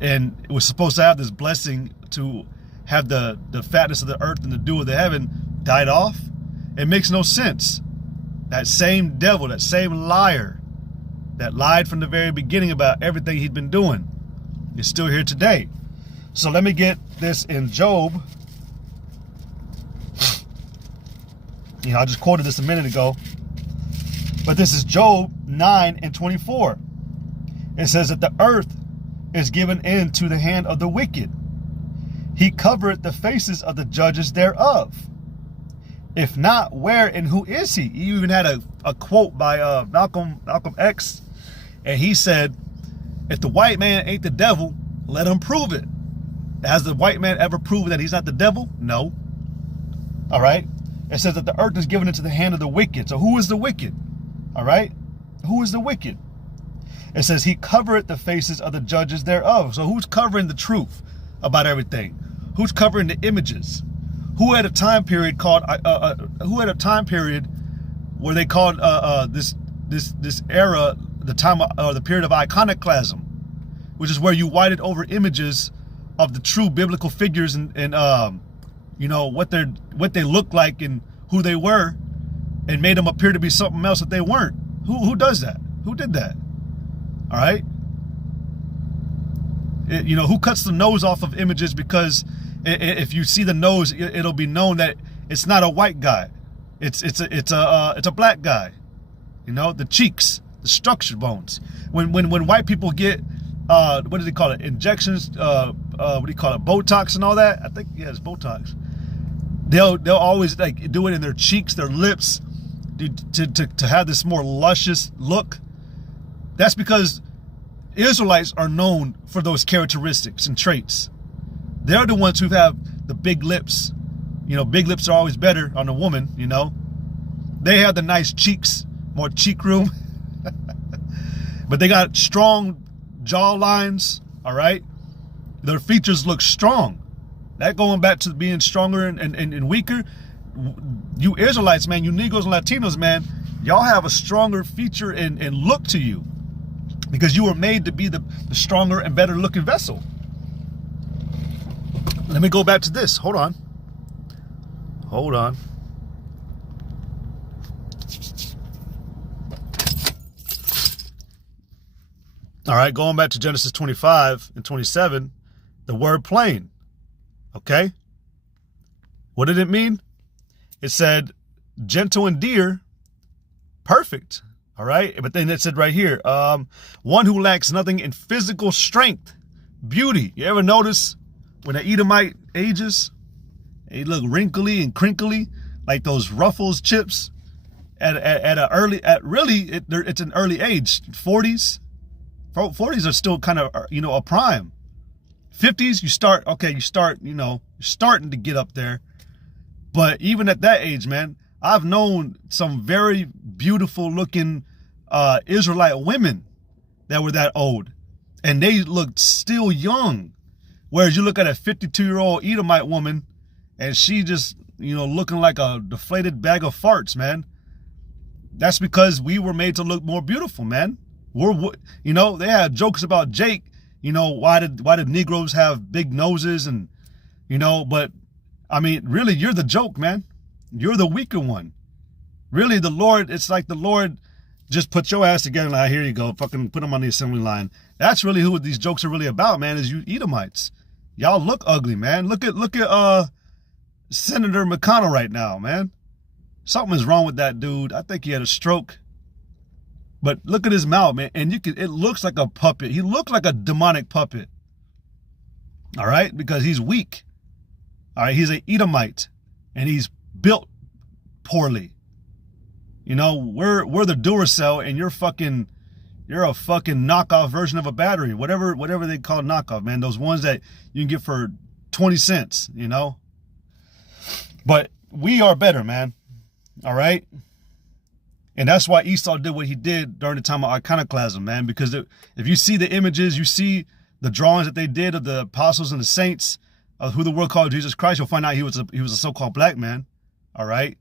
and it was supposed to have this blessing to have the fatness of the earth and the dew of the heaven, died off. It makes no sense. That same devil, that same liar that lied from the very beginning about everything he'd been doing is still here today. So let me get this in Job. You know, I just quoted this a minute ago, but this is Job 9:24. It says that the earth is given into the hand of the wicked. He covereth the faces of the judges thereof. If not, where and who is he? He even had a quote by Malcolm X, and he said, if the white man ain't the devil, let him prove it. Has the white man ever proven that he's not the devil? No. All right. It says that the earth is given into the hand of the wicked. So who is the wicked? All right. Who is the wicked? It says he covereth the faces of the judges thereof. So who's covering the truth about everything? Who's covering the images? Who had a time period called? Who had a time period where they called this era the time or the period of iconoclasm, which is where you whited over images of the true biblical figures and you know, what they look like and who they were, and made them appear to be something else that they weren't. Who does that? Who did that? All right. You know, who cuts the nose off of images because if you see the nose, it'll be known that it's not a white guy. It's a black guy. You know, the cheeks, the structured bones. When white people get what do they call it? Injections, what do you call it? Botox and all that. I think, yeah, it's Botox. They'll always like do it in their cheeks, their lips, to have this more luscious look. That's because Israelites are known for those characteristics and traits. They're the ones who have the big lips. You know, big lips are always better on a woman, you know. They have the nice cheeks, more cheek room. But they got strong jaw lines, all right? Their features look strong. That going back to being stronger and weaker. You Israelites, man, you Negroes and Latinos, man, y'all have a stronger feature and look to you, because you were made to be the stronger and better looking vessel. Let me go back to this. Hold on. Hold on. All right, going back to Genesis 25 and 27, the word plain. Okay? What did it mean? It said gentle and dear, perfect. All right? But then it said right here, one who lacks nothing in physical strength, beauty. You ever notice when an Edomite ages, they look wrinkly and crinkly, like those Ruffles chips it's an early age, 40s. 40s are still kind of, you know, a prime. 50s, you're starting to get up there. But even at that age, man, I've known some very beautiful looking Israelite women that were that old, and they looked still young. Whereas you look at a 52-year-old Edomite woman, and she just, you know, looking like a deflated bag of farts, man. That's because we were made to look more beautiful, man. You know, they had jokes about Jake, you know, why did Negroes have big noses, and, you know, but I mean, really, you're the joke, man. You're the weaker one. Really, the Lord, it's like the Lord just put your ass together, like, here you go, fucking put them on the assembly line. That's really who these jokes are really about, man, is you Edomites. Y'all look ugly, man. Look at Senator McConnell right now, man. Something is wrong with that dude. I think he had a stroke. But look at his mouth, man. And it looks like a puppet. He looked like a demonic puppet. All right? Because he's weak. All right? He's an Edomite. And he's built poorly. You know, we're the Duracell, and you're a fucking knockoff version of a battery. Whatever they call knockoff, man. Those ones that you can get for 20 cents, you know? But we are better, man. All right? And that's why Esau did what he did during the time of iconoclasm, man. Because if you see the images, you see the drawings that they did of the apostles and the saints of who the world called Jesus Christ, you'll find out he was a so-called black man. All right.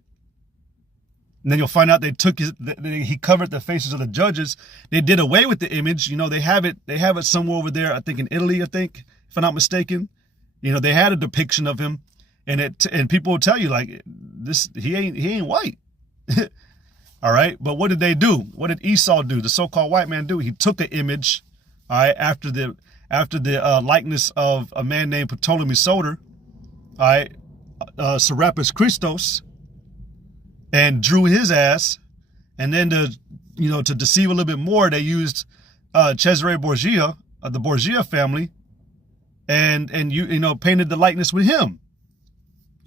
And then you'll find out he covered the faces of the judges. They did away with the image. You know, they have it somewhere over there, I think in Italy, if I'm not mistaken. You know, they had a depiction of him, and people will tell you, like, this, he ain't white. All right. But what did they do? What did Esau do? The so-called white man do? He took an image, all right, after the likeness of a man named Ptolemy Soter, all right, Serapis Christos, and drew his ass. And then to deceive a little bit more, they used Cesare Borgia, the Borgia family, and painted the likeness with him.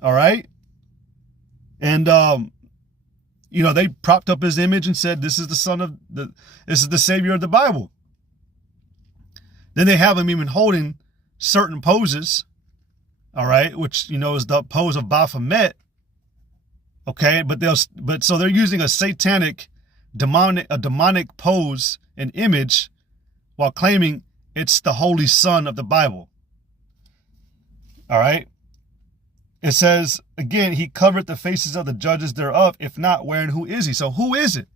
All right. And they propped up his image and said, this is the savior of the Bible. Then they have him even holding certain poses, all right, which, is the pose of Baphomet. Okay, so they're using a satanic, demonic pose and image while claiming it's the Holy Son of the Bible. All right. It says, again, he covered the faces of the judges thereof. If not, where and who is he? So who is it?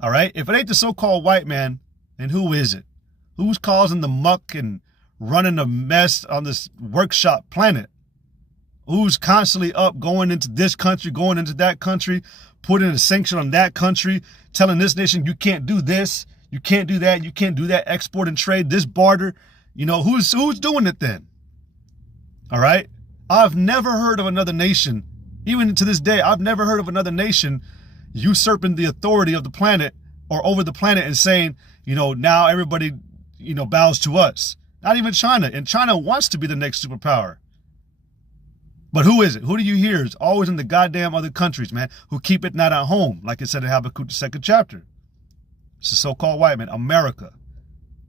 All right. If it ain't the so-called white man, then who is it? Who's causing the muck and running a mess on this workshop planet, who's constantly up, going into this country, going into that country, putting a sanction on that country, telling this nation, you can't do this, you can't do that, you can't do that, export and trade, this barter. You know, who's doing it then? All right? I've never heard of another nation, even to this day, I've never heard of another nation usurping the authority of the planet or over the planet and saying, you know, now everybody, you know, bows to us. Not even China. And China wants to be the next superpower. But who is it? Who do you hear? It's always in the goddamn other countries, man, who keep it not at home, like it said in Habakkuk, the 2nd chapter. It's the so-called white man, America,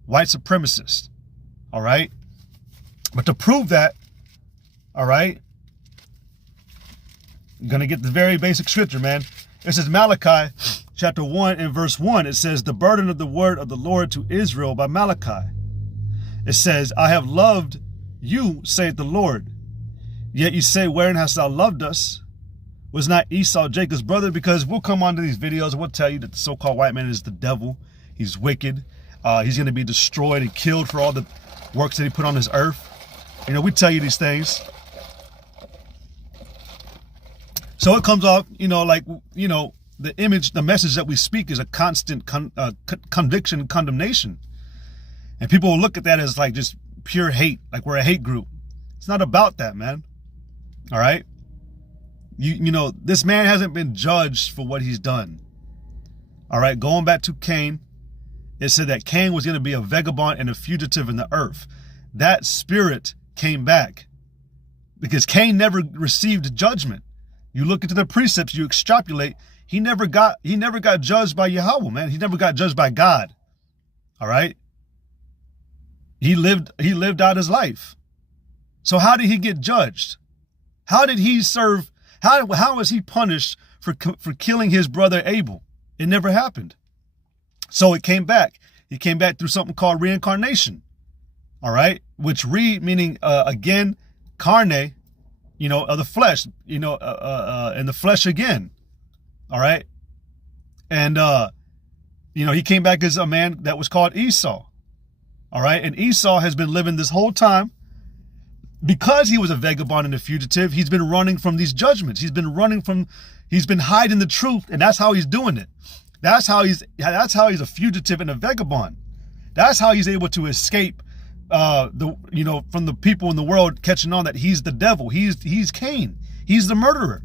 white supremacists. All right? But to prove that, all right, I'm going to get the very basic scripture, man. It says Malachi chapter 1 and verse 1. It says, the burden of the word of the Lord to Israel by Malachi. It says, I have loved you, saith the Lord. Yet you say, wherein hast thou loved us? Was not Esau Jacob's brother? Because we'll come on to these videos and we'll tell you that the so-called white man is the devil. He's wicked. He's going to be destroyed and killed for all the works that he put on this earth. You know, we tell you these things. So it comes off, you know, like, you know, the image, the message that we speak is a constant conviction and condemnation. And people will look at that as like just pure hate, like we're a hate group. It's not about that, man. All right? You know, this man hasn't been judged for what he's done. All right? Going back to Cain, it said that Cain was going to be a vagabond and a fugitive in the earth. That spirit came back because Cain never received judgment. You look into the precepts, you extrapolate. He never got judged by Yahweh, man. He never got judged by God. All right? He lived out his life. So how did he get judged? How did he serve? How was he punished for killing his brother Abel? It never happened. So it came back. He came back through something called reincarnation. All right? Which meaning, again, carne, you know, of the flesh, you know, and the flesh again. All right? And, you know, he came back as a man that was called Esau. All right? And Esau has been living this whole time. Because he was a vagabond and a fugitive, he's been running from these judgments. He's been hiding the truth, and that's how he's doing it. That's how he's a fugitive and a vagabond. That's how he's able to escape from the people in the world catching on that he's the devil. He's Cain. He's the murderer.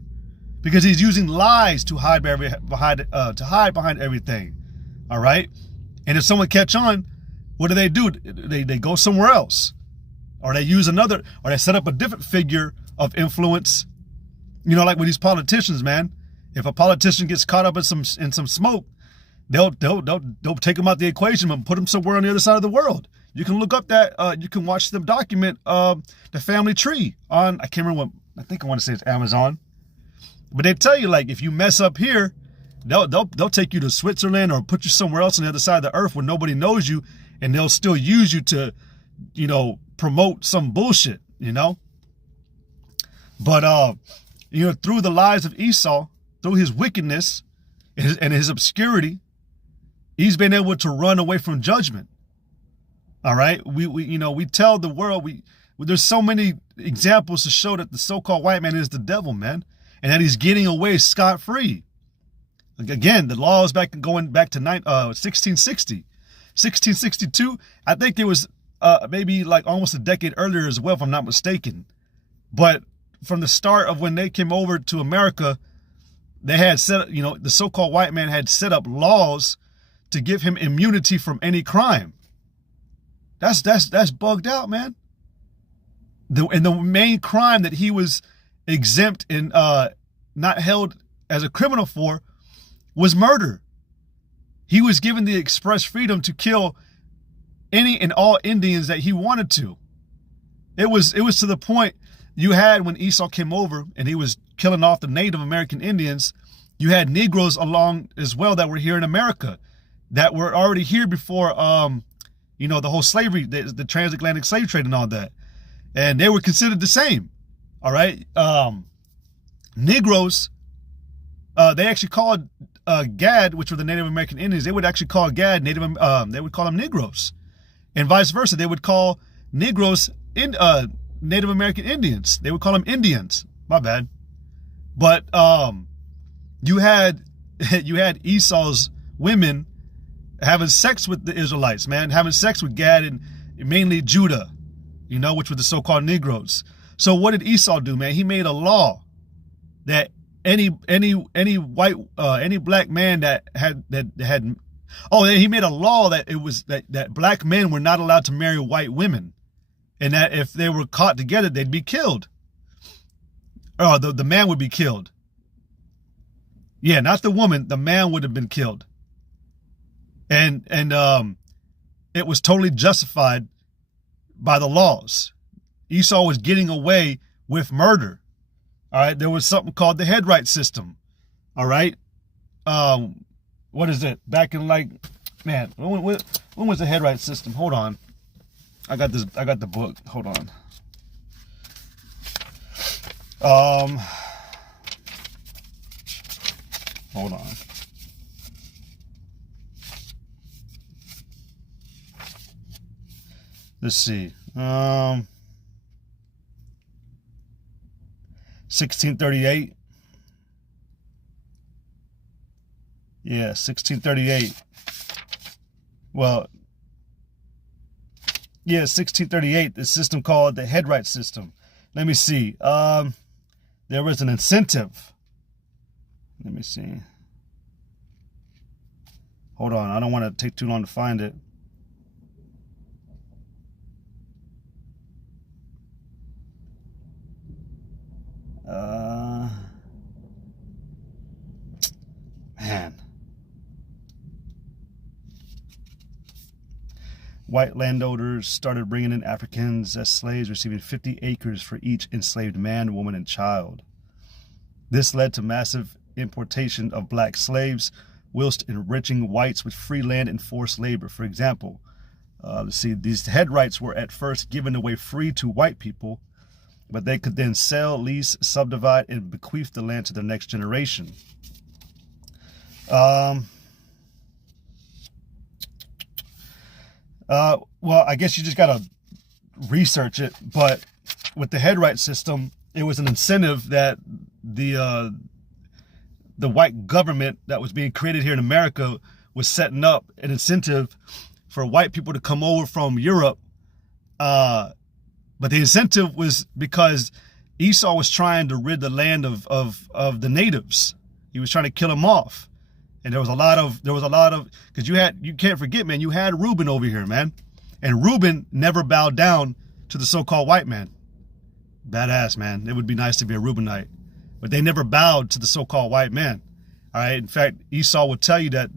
Because he's using lies to hide behind everything. All right? And if someone catch on, what do? They go somewhere else. Or they use another, or they set up a different figure of influence. You know, like with these politicians, man. If a politician gets caught up in some smoke, they'll take him out the equation and put him somewhere on the other side of the world. You can look up that. You can watch them document the family tree on. I can't remember what. I think I want to say it's Amazon. But they tell you, like, if you mess up here, they'll take you to Switzerland or put you somewhere else on the other side of the earth where nobody knows you, and they'll still use you to, you know, promote some bullshit, you know. But you know, through the lies of Esau, through his wickedness and his obscurity, he's been able to run away from judgment. All right, we tell the world there's so many examples to show that the so-called white man is the devil, man, and that he's getting away scot-free. Again, the law is going back to 1660, 1662. I think it was maybe like almost a decade earlier as well, if I'm not mistaken. But from the start of when they came over to America, they had the so-called white man had set up laws to give him immunity from any crime. That's bugged out, man. The main crime that he was exempt and not held as a criminal for was murder. He was given the express freedom to kill any and all Indians that he wanted to. It was to the point you had when Esau came over and he was killing off the Native American Indians, you had Negroes along as well that were here in America that were already here before, the whole slavery, the transatlantic slave trade and all that. And they were considered the same. All right. Negroes, they actually called Gad, which were the Native American Indians, they would actually call Gad they would call them Negroes. And vice versa. They would call Negroes, Native American Indians. They would call them Indians. My bad. But you had Esau's women having sex with the Israelites, man, having sex with Gad and mainly Judah, which were the so-called Negroes. So what did Esau do, man? He made a law that any white any black man he made a law that it was that black men were not allowed to marry white women, and that if they were caught together, they'd be killed. Or the man would be killed. Yeah, not the woman. The man would have been killed. And it was totally justified by the laws. Esau was getting away with murder. All right, there was something called the headright system. All right, what is it? Back in when was the headright system? Hold on, I got the book. Hold on. Hold on. Let's see. 1638. Yeah, 1638. Well, yeah, 1638. The system called the headright system. Let me see. There was an incentive. Let me see. Hold on. I don't want to take too long to find it. Man. White landowners started bringing in Africans as slaves, receiving 50 acres for each enslaved man, woman, and child. This led to massive importation of black slaves, whilst enriching whites with free land and forced labor. For example, let's see, these headrights were at first given away free to white people, but they could then sell, lease, subdivide, and bequeath the land to the next generation. Well, I guess you just gotta research it, but with the headright system, it was an incentive that the white government that was being created here in America was setting up an incentive for white people to come over from Europe. But the incentive was because Esau was trying to rid the land of the natives. He was trying to kill them off. And there was a lot of, because you can't forget, man, you had Reuben over here, man. And Reuben never bowed down to the so-called white man. Badass, man. It would be nice to be a Reubenite. But they never bowed to the so-called white man. All right. In fact, Esau would tell you that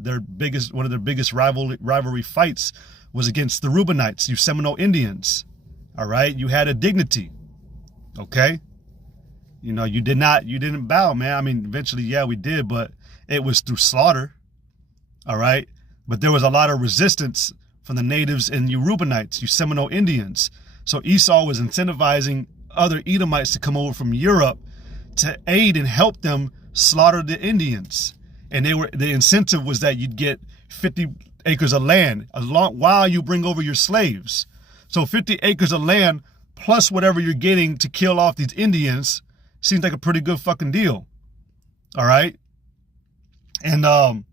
one of their biggest rivalry fights was against the Reubenites, you Seminole Indians. All right. You had a dignity. Okay. You didn't bow, man. I mean, eventually, yeah, we did, but it was through slaughter. All right. But there was a lot of resistance from the natives and you Reubenites, you Seminole Indians. So Esau was incentivizing other Edomites to come over from Europe to aid and help them slaughter the Indians. And the incentive was that you'd get 50 acres of land while you bring over your slaves. So 50 acres of land plus whatever you're getting to kill off these Indians seems like a pretty good fucking deal. All right. And I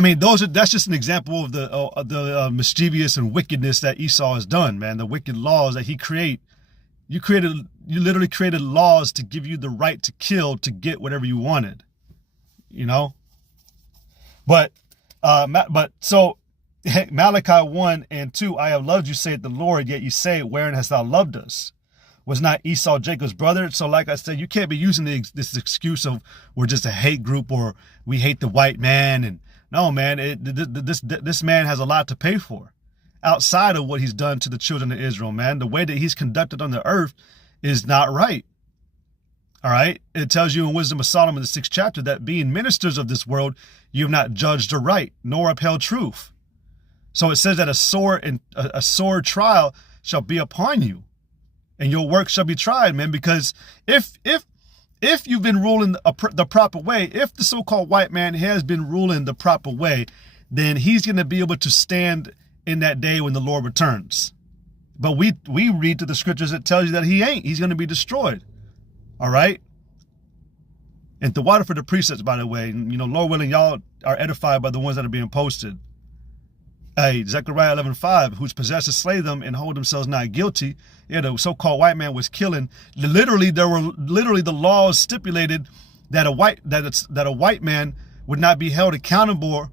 mean, that's just an example of the mischievous and wickedness that Esau has done, man. The wicked laws that he create. You literally created laws to give you the right to kill to get whatever you wanted, But so Malachi 1 and 2, I have loved you, saith the Lord, yet you say, wherein hast thou loved us? Was not Esau Jacob's brother? So like I said, you can't be using this excuse of we're just a hate group or we hate the white man. And no, man, this man has a lot to pay for outside of what he's done to the children of Israel, man. The way that he's conducted on the earth is not right. All right. It tells you in Wisdom of Solomon, the 6th chapter, that being ministers of this world, you have not judged aright, nor upheld truth. So it says that a sore trial shall be upon you, and your work shall be tried, man. Because if you've been ruling the proper way, if the so-called white man has been ruling the proper way, then he's going to be able to stand in that day when the Lord returns. But we read to the scriptures that tells you that he ain't. He's going to be destroyed. All right? And the water for the precepts, by the way, you know, Lord willing, y'all are edified by the ones that are being posted. Hey, Zechariah 11:5, whose possessors slay them and hold themselves not guilty. Yeah, the so-called white man was killing. Literally, the laws stipulated that a white man would not be held accountable,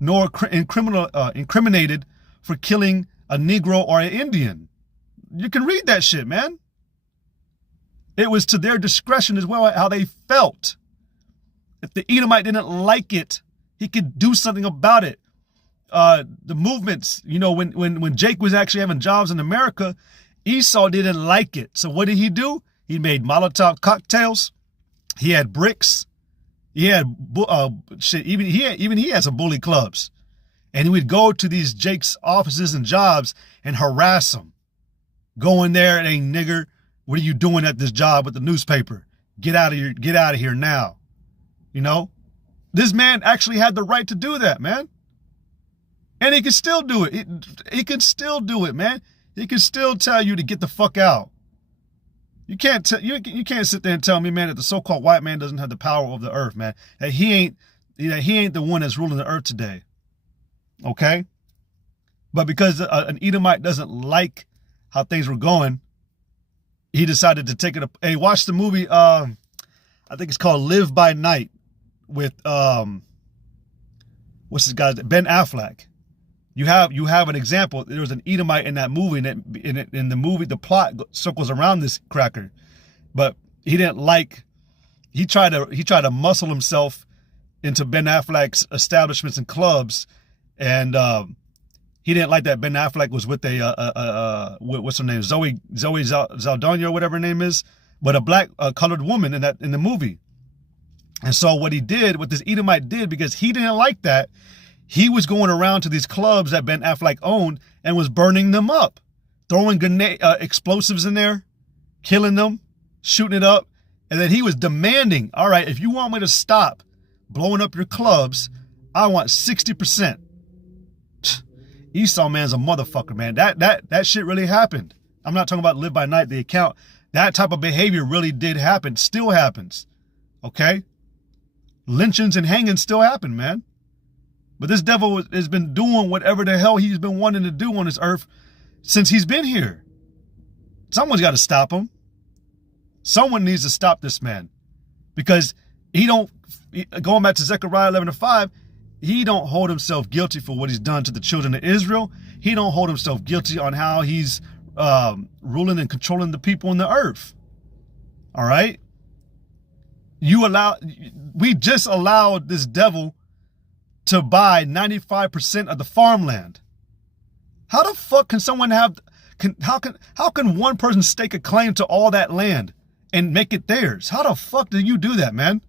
nor incriminated for killing a Negro or an Indian. You can read that shit, man. It was to their discretion as well how they felt. If the Edomite didn't like it, he could do something about it. The movements, you know, when Jake was actually having jobs in America, Esau didn't like it. So what did he do? He made Molotov cocktails. He had bricks. He had shit. Even he had some bully clubs, and he would go to these Jake's offices and jobs and harass them. Go in there, hey nigger, what are you doing at this job with the newspaper? Get out of here! Get out of here now! You know, this man actually had the right to do that, man. And he can still do it. He can still do it, man. He can still tell you to get the fuck out. You can't sit there and tell me, man, that the so-called white man doesn't have the power of the earth, man. That he ain't the one that's ruling the earth today. Okay? But because an Edomite doesn't like how things were going, he decided to take it up. Hey, watch the movie, I think it's called Live by Night with what's this guy's Ben Affleck. You have an example. There was an Edomite in that movie, and in the movie, the plot circles around this cracker, but he didn't like. He tried to muscle himself into Ben Affleck's establishments and clubs, and he didn't like that Ben Affleck was with what's her name, Zoe Saldana or whatever her name is, but a black colored woman in the movie. And so what this Edomite did, because he didn't like that, he was going around to these clubs that Ben Affleck owned and was burning them up, throwing explosives in there, killing them, shooting it up. And then he was demanding, all right, if you want me to stop blowing up your clubs, I want 60%. Esau man's a motherfucker, man. That shit really happened. I'm not talking about Live by Night, the account. That type of behavior really did happen, still happens. Okay? Lynchings and hangings still happen, man. But this devil has been doing whatever the hell he's been wanting to do on this earth since he's been here. Someone's got to stop him. Someone needs to stop this man, because going back to Zechariah 11:5, he don't hold himself guilty for what he's done to the children of Israel. He don't hold himself guilty on how he's ruling and controlling the people on the earth. All right? We just allowed this devil to buy 95% of the farmland. How the fuck can someone how can one person stake a claim to all that land and make it theirs? How the fuck do you do that, man?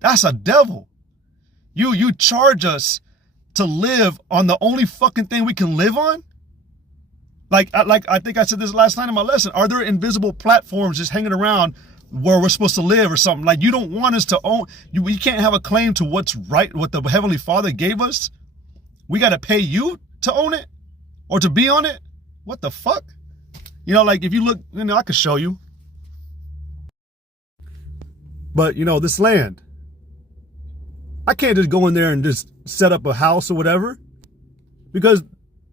That's a devil. You charge us to live on the only fucking thing we can live on? Like I think I said this last night in my lesson. Are there invisible platforms just hanging around where we're supposed to live or something? Like, you don't want us to own, we can't have a claim to what's right, what the Heavenly Father gave us. We got to pay you to own it or to be on it. What the fuck? You know, like if you look, you know, I could show you. But you know, this land, I can't just go in there and just set up a house or whatever, because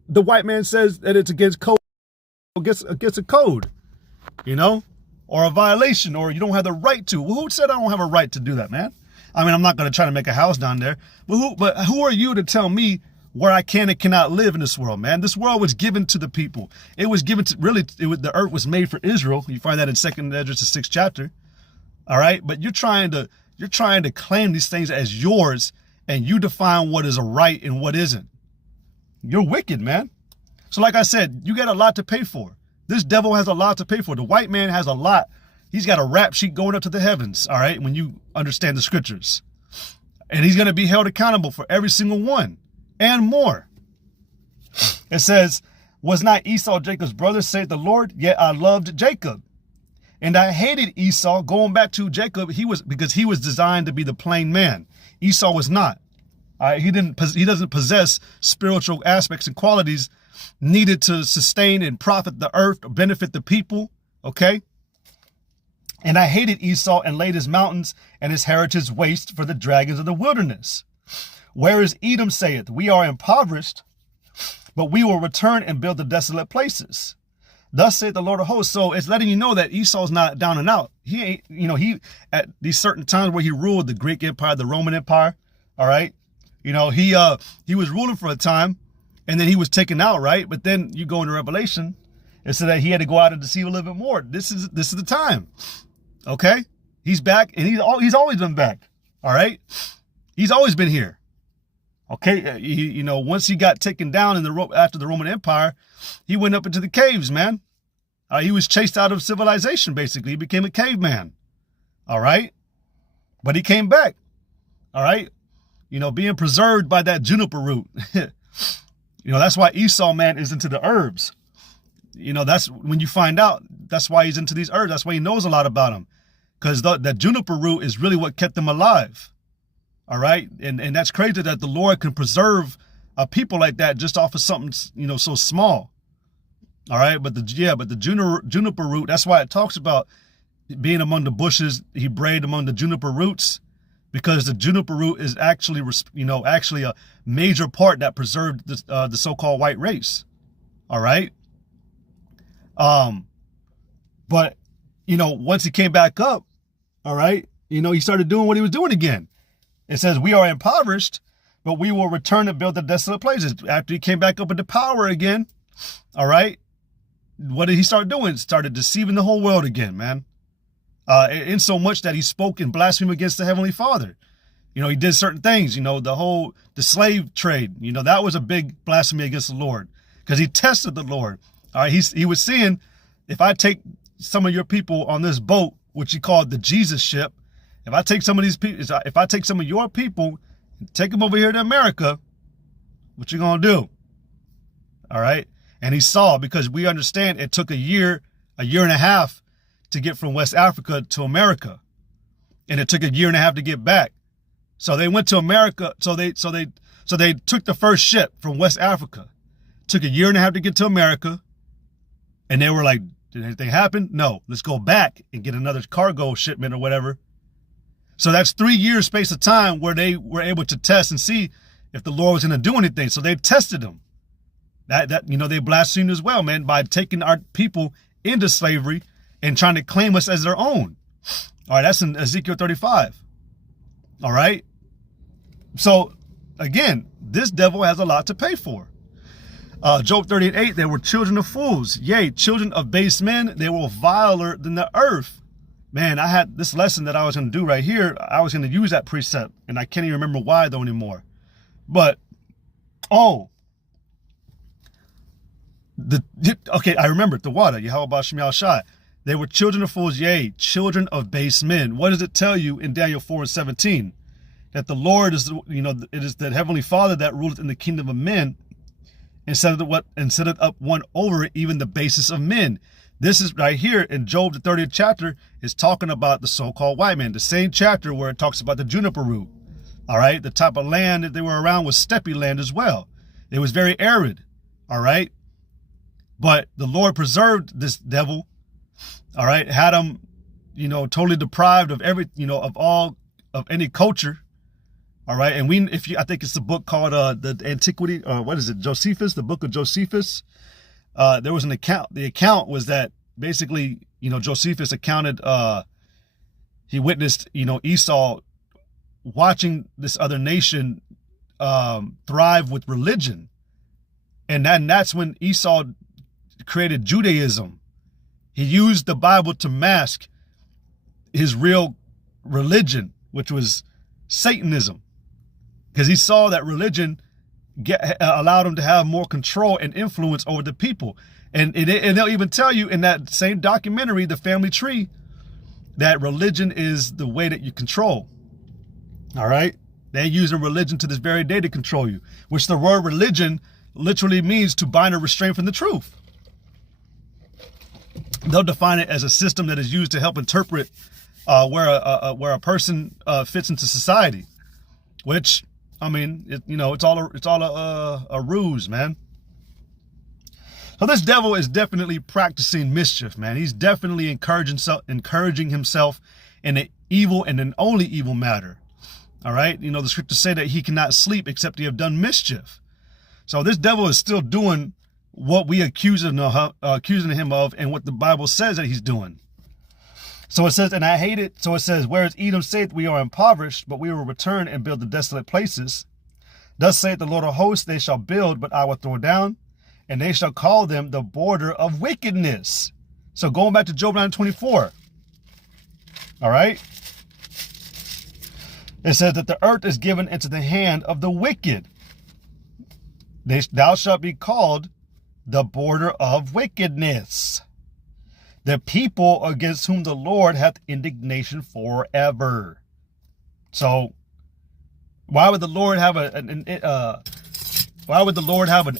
the white man says that it's against code, against a code, you know? Or a violation, or you don't have the right to. Well, who said I don't have a right to do that, man? I mean, I'm not going to try to make a house down there. But who are you to tell me where I can and cannot live in this world, man? This world was given to the people. It was given to, the earth was made for Israel. You find that in 2nd Esdras, the 6th chapter. All right? But you're trying to claim these things as yours, and you define what is a right and what isn't. You're wicked, man. So like I said, you got a lot to pay for. This devil has a lot to pay for. The white man has a lot. He's got a rap sheet going up to the heavens, all right, when you understand the scriptures. And he's going to be held accountable for every single one and more. It says, was not Esau Jacob's brother, saith the Lord? Yet I loved Jacob. And I hated Esau. Going back to Jacob, because he was designed to be the plain man. Esau was not. He doesn't possess spiritual aspects and qualities needed to sustain and profit the earth or benefit the people. Okay. And I hated Esau and laid his mountains and his heritage waste for the dragons of the wilderness. Whereas Edom saith, we are impoverished, but we will return and build the desolate places. Thus saith the Lord of hosts. So it's letting you know that Esau's not down and out. He ain't, he at these certain times where he ruled the Greek Empire, the Roman Empire. All right. He was ruling for a time and then he was taken out. Right. But then you go into Revelation and so that he had to go out and deceive a little bit more. This is the time. Okay. He's back and he's always been back. All right. He's always been here. Okay. Once he got taken down after the Roman Empire, he went up into the caves, man. He was chased out of civilization, basically. He became a caveman. All right. But he came back. All right. Being preserved by that juniper root. That's why Esau, man, is into the herbs. That's when you find out. That's why he's into these herbs. That's why he knows a lot about them. Because that juniper root is really what kept them alive. All right. And that's crazy that the Lord can preserve a people like that just off of something, so small. All right. But the juniper root, that's why it talks about being among the bushes. He brayed among the juniper roots, because the juniper root is actually a major part that preserved the so-called white race. All right. But, once he came back up, all right, he started doing what he was doing again. It says, we are impoverished, but we will return and build the desolate places. After he came back up into power again, all right, what did he start doing? Started deceiving the whole world again, man. In so much that he spoke and blasphemed against the Heavenly Father. He did certain things, the slave trade, that was a big blasphemy against the Lord, because he tested the Lord. All right, he was seeing, if I take some of your people on this boat, which he called the Jesus ship, if I take some of these people, if I take some of your people, take them over here to America, what you gonna do? All right. And he saw, because we understand it took a year and a half to get from West Africa to America. And it took a year and a half to get back. So they went to America. So they took the first ship from West Africa, took a year and a half to get to America. And they were like, did anything happen? No, let's go back and get another cargo shipment or whatever. So that's 3 years space of time where they were able to test and see if the Lord was going to do anything. So they tested him. They blasphemed as well, man, by taking our people into slavery and trying to claim us as their own. All right, that's in Ezekiel 35. All right. So again, this devil has a lot to pay for. Job 38, they were children of fools. Yea, children of base men. They were viler than the earth. Man, I had this lesson that I was going to do right here. I was going to use that precept, and I can't even remember why though anymore. But, okay, I remember the water. Yahweh Shem Shai. They were children of fools, yea, children of base men. What does it tell you in Daniel 4:17? That the Lord is, it is the Heavenly Father that ruleth in the kingdom of men, and set it up one over even the basis of men. This is right here in Job, the 30th chapter, is talking about the so-called Whiteman, the same chapter where it talks about the juniper root. All right. The type of land that they were around was steppe land as well. It was very arid. All right. But the Lord preserved this devil. All right. Had him, totally deprived of of any culture. All right. And I think it's the book called the Antiquity, what is it? Josephus, the book of Josephus. There was an account. The account was that basically, Josephus accounted, he witnessed, Esau watching this other nation thrive with religion. And that's when Esau created Judaism. He used the Bible to mask his real religion, which was Satanism, because he saw that religion allowed him to have more control and influence over the people. And they'll even tell you in that same documentary, The Family Tree, that religion is the way that you control. All right. They're using religion to this very day to control you, which the word religion literally means to bind or restrain from the truth. They'll define it as a system that is used to help interpret where a person fits into society, which I mean, it's all a ruse, man. So this devil is definitely practicing mischief, man. He's definitely encouraging himself in an evil and an only evil matter. All right. The scriptures say that he cannot sleep except he have done mischief. So this devil is still doing what we accusing him of and what the Bible says that he's doing. So it says, and I hate it. So it says, whereas Edom saith, we are impoverished, but we will return and build the desolate places. Thus saith the Lord of hosts, they shall build, but I will throw down, and they shall call them the border of wickedness. So going back to Job 9:24. All right. It says that the earth is given into the hand of the wicked. Thou shalt be called the border of wickedness, the people against whom the Lord hath indignation forever. So why would the Lord have an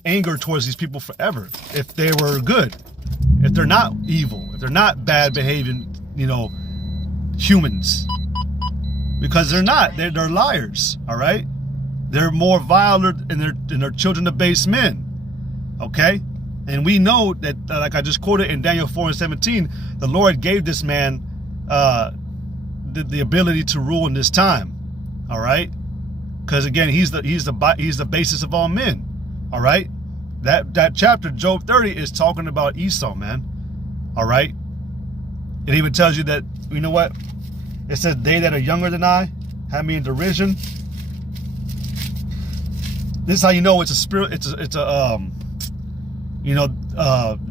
anger towards these people forever if they were good, if they're not evil, if they're not bad behaving, humans? Because they're not. They're liars. All right. They're more violent and they're children of base men. Okay. And we know that, like I just quoted in Daniel 4:17, the Lord gave this man the ability to rule in this time. All right. Because again, he's the basis of all men. All right. That chapter, Job 30, is talking about Esau, man. All right. It even tells you that, you know what? It says, they that are younger than I have me in derision. This is how you know it's a spirit.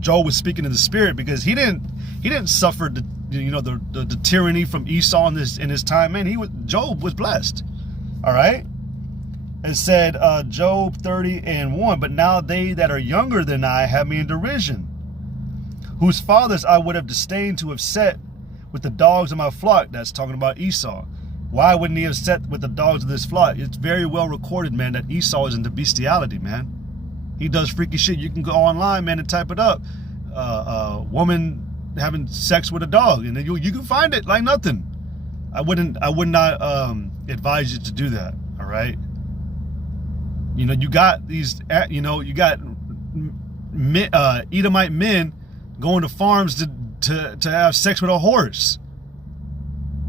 Job was speaking in the spirit, because he didn't suffer the tyranny from Esau in his time, man. Job was blessed. All right. It said, Job 30:1, but now they that are younger than I have me in derision, whose fathers I would have disdained to have set with the dogs of my flock. That's talking about Esau. Why wouldn't he have set with the dogs of this flock? It's very well recorded, man, that Esau is into bestiality, man. He does freaky shit. You can go online, man, and type it up. Woman having sex with a dog, and then you can find it like nothing. I would not advise you to do that. All right. You got these, you got Edomite men going to farms to have sex with a horse.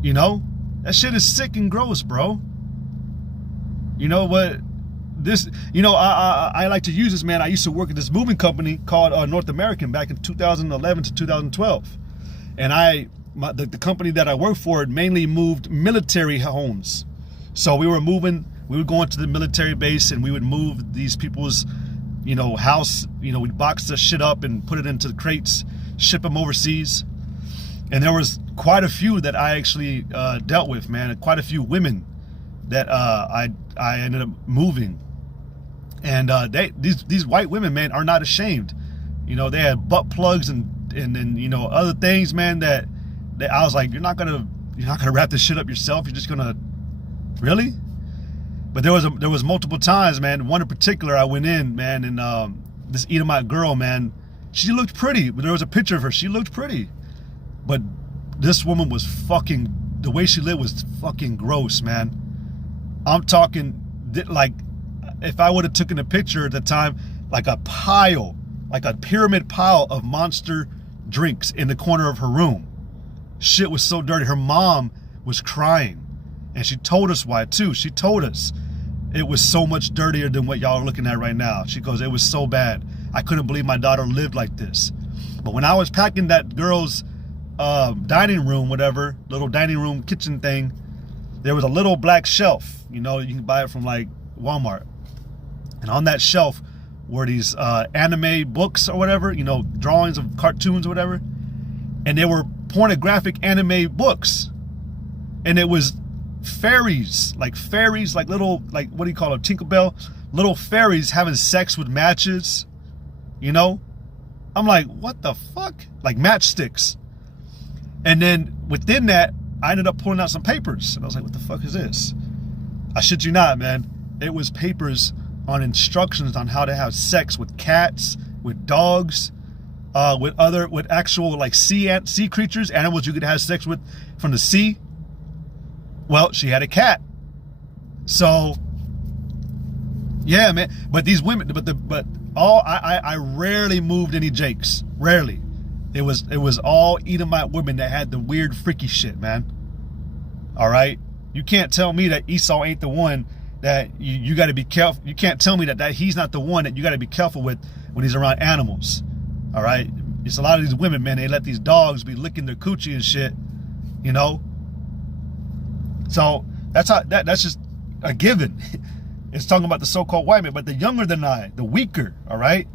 That shit is sick and gross, bro. You know what? I like to use this, man. I used to work at this moving company called North American back in 2011 to 2012. And the company that I worked for mainly moved military homes. So we would go into the military base and we would move these people's, house. We'd box the shit up and put it into the crates, ship them overseas. And there was quite a few that I actually dealt with, man. Quite a few women that I ended up moving. And these white women, man, are not ashamed. They had butt plugs and other things, man, that I was like, you're not gonna wrap this shit up yourself. You're just gonna, really? But there was multiple times, man. One in particular, I went in, man, and this Edomite girl, man, she looked pretty. There was a picture of her. She looked pretty. But this woman was the way she lived was fucking gross, man. I'm talking, like, if I would have taken a picture at the time, like a pyramid pile of Monster drinks in the corner of her room. Shit was so dirty. Her mom was crying. And she told us why, too. She told us it was so much dirtier than what y'all are looking at right now. She goes, it was so bad. I couldn't believe my daughter lived like this. But when I was packing that girl's dining room, whatever, little dining room kitchen thing, there was a little black shelf. You can buy it from like Walmart. And on that shelf were these anime books or whatever, drawings of cartoons or whatever. And they were pornographic anime books. And it was fairies, like little, like, what do you call it, Tinkerbell? Little fairies having sex with matches, I'm like, what the fuck? Like matchsticks. And then within that, I ended up pulling out some papers. And I was like, what the fuck is this? I shit you not, man. It was papers on instructions on how to have sex with cats, with dogs, with actual like sea creatures, animals you could have sex with from the sea. Well, she had a cat. So Yeah, man. But these women, I rarely moved any Jakes. Rarely. It was all Edomite women that had the weird freaky shit, man. All right? You can't tell me that Esau ain't the one that you got to be careful. You can't tell me that he's not the one that you got to be careful with when he's around animals. All right? It's a lot of these women, man, they let these dogs be licking their coochie and shit, you know? So that's just a given. It's talking about the so-called white man, but the younger than I, the weaker, all right?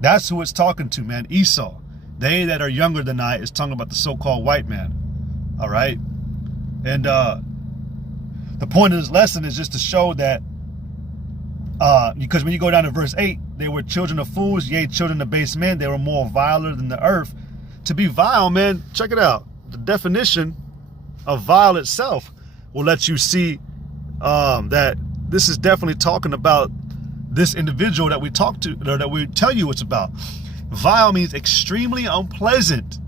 That's who it's talking to, man, Esau. They that are younger than I is talking about the so-called white man, all right? And the point of this lesson is just to show that, because when you go down to verse 8, they were children of fools, yea, children of base men. They were more viler than the earth. To be vile, man, check it out. The definition of vile itself will let you see that this is definitely talking about this individual that we talk to, or that we tell you it's about. Vile means extremely unpleasant,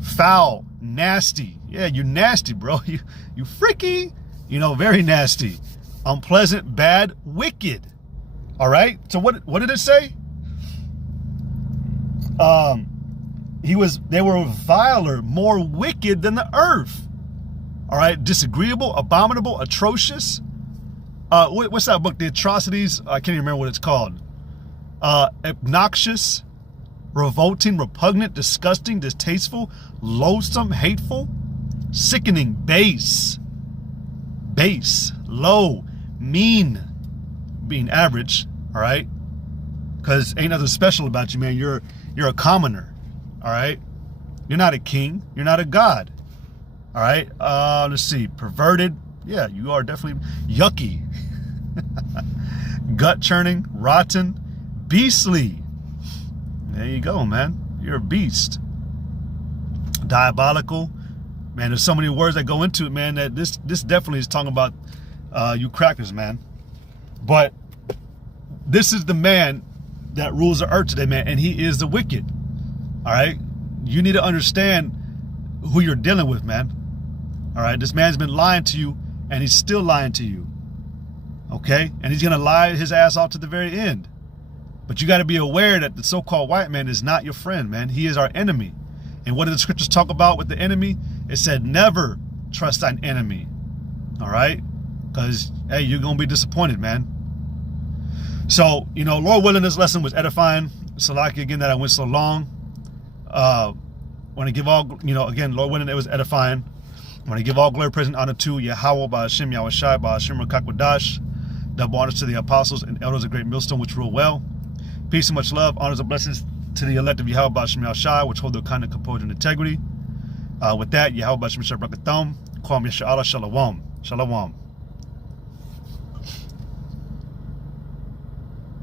foul, nasty. Yeah, you nasty, bro. You freaky, you know, very nasty, unpleasant, bad, wicked. All right. So what did it say? They were viler, more wicked than the earth. All right. Disagreeable, abominable, atrocious. What's that book? The Atrocities. I can't even remember what it's called. Obnoxious, revolting, repugnant, disgusting, distasteful, loathsome, hateful, sickening, base, low, mean, being average. All right. Because ain't nothing special about you, man. You're a commoner. All right. You're not a king. You're not a god. All right. Let's see. Perverted. Yeah, you are definitely yucky. Gut churning, rotten, beastly. There you go, man. You're a beast. Diabolical. Man, there's so many words that go into it, man, that this definitely is talking about you crackers, man. But this is the man that rules the earth today, man, and he is the wicked. All right? You need to understand who you're dealing with, man. All right? This man's been lying to you, and he's still lying to you. Okay? And he's going to lie his ass off to the very end. But you got to be aware that the so-called white man is not your friend, man. He is our enemy. And what did the scriptures talk about with the enemy? It said, never trust thine enemy. All right? Because, hey, you're going to be disappointed, man. So, you know, Lord willing, this lesson was edifying. Salaki, again, that I went so long. Want to give all, you know, again, Lord willing, it was edifying. I want to give all glory, praise, and honor to Yahweh, Ba'ashem, Yahweh Shai, Ba'ashem, Rakakwadash. Double honors to the apostles and elders of great millstone, which rule well. Peace and much love, honors and blessings to the elect of Yahweh, Ba'ashem, Yahweh Shai, which hold their kind of composure and integrity. With that, Yahweh, Ba'ashem, Shai, Brakathom, Kwam, Yesha'Allah, Shalom. Shalom.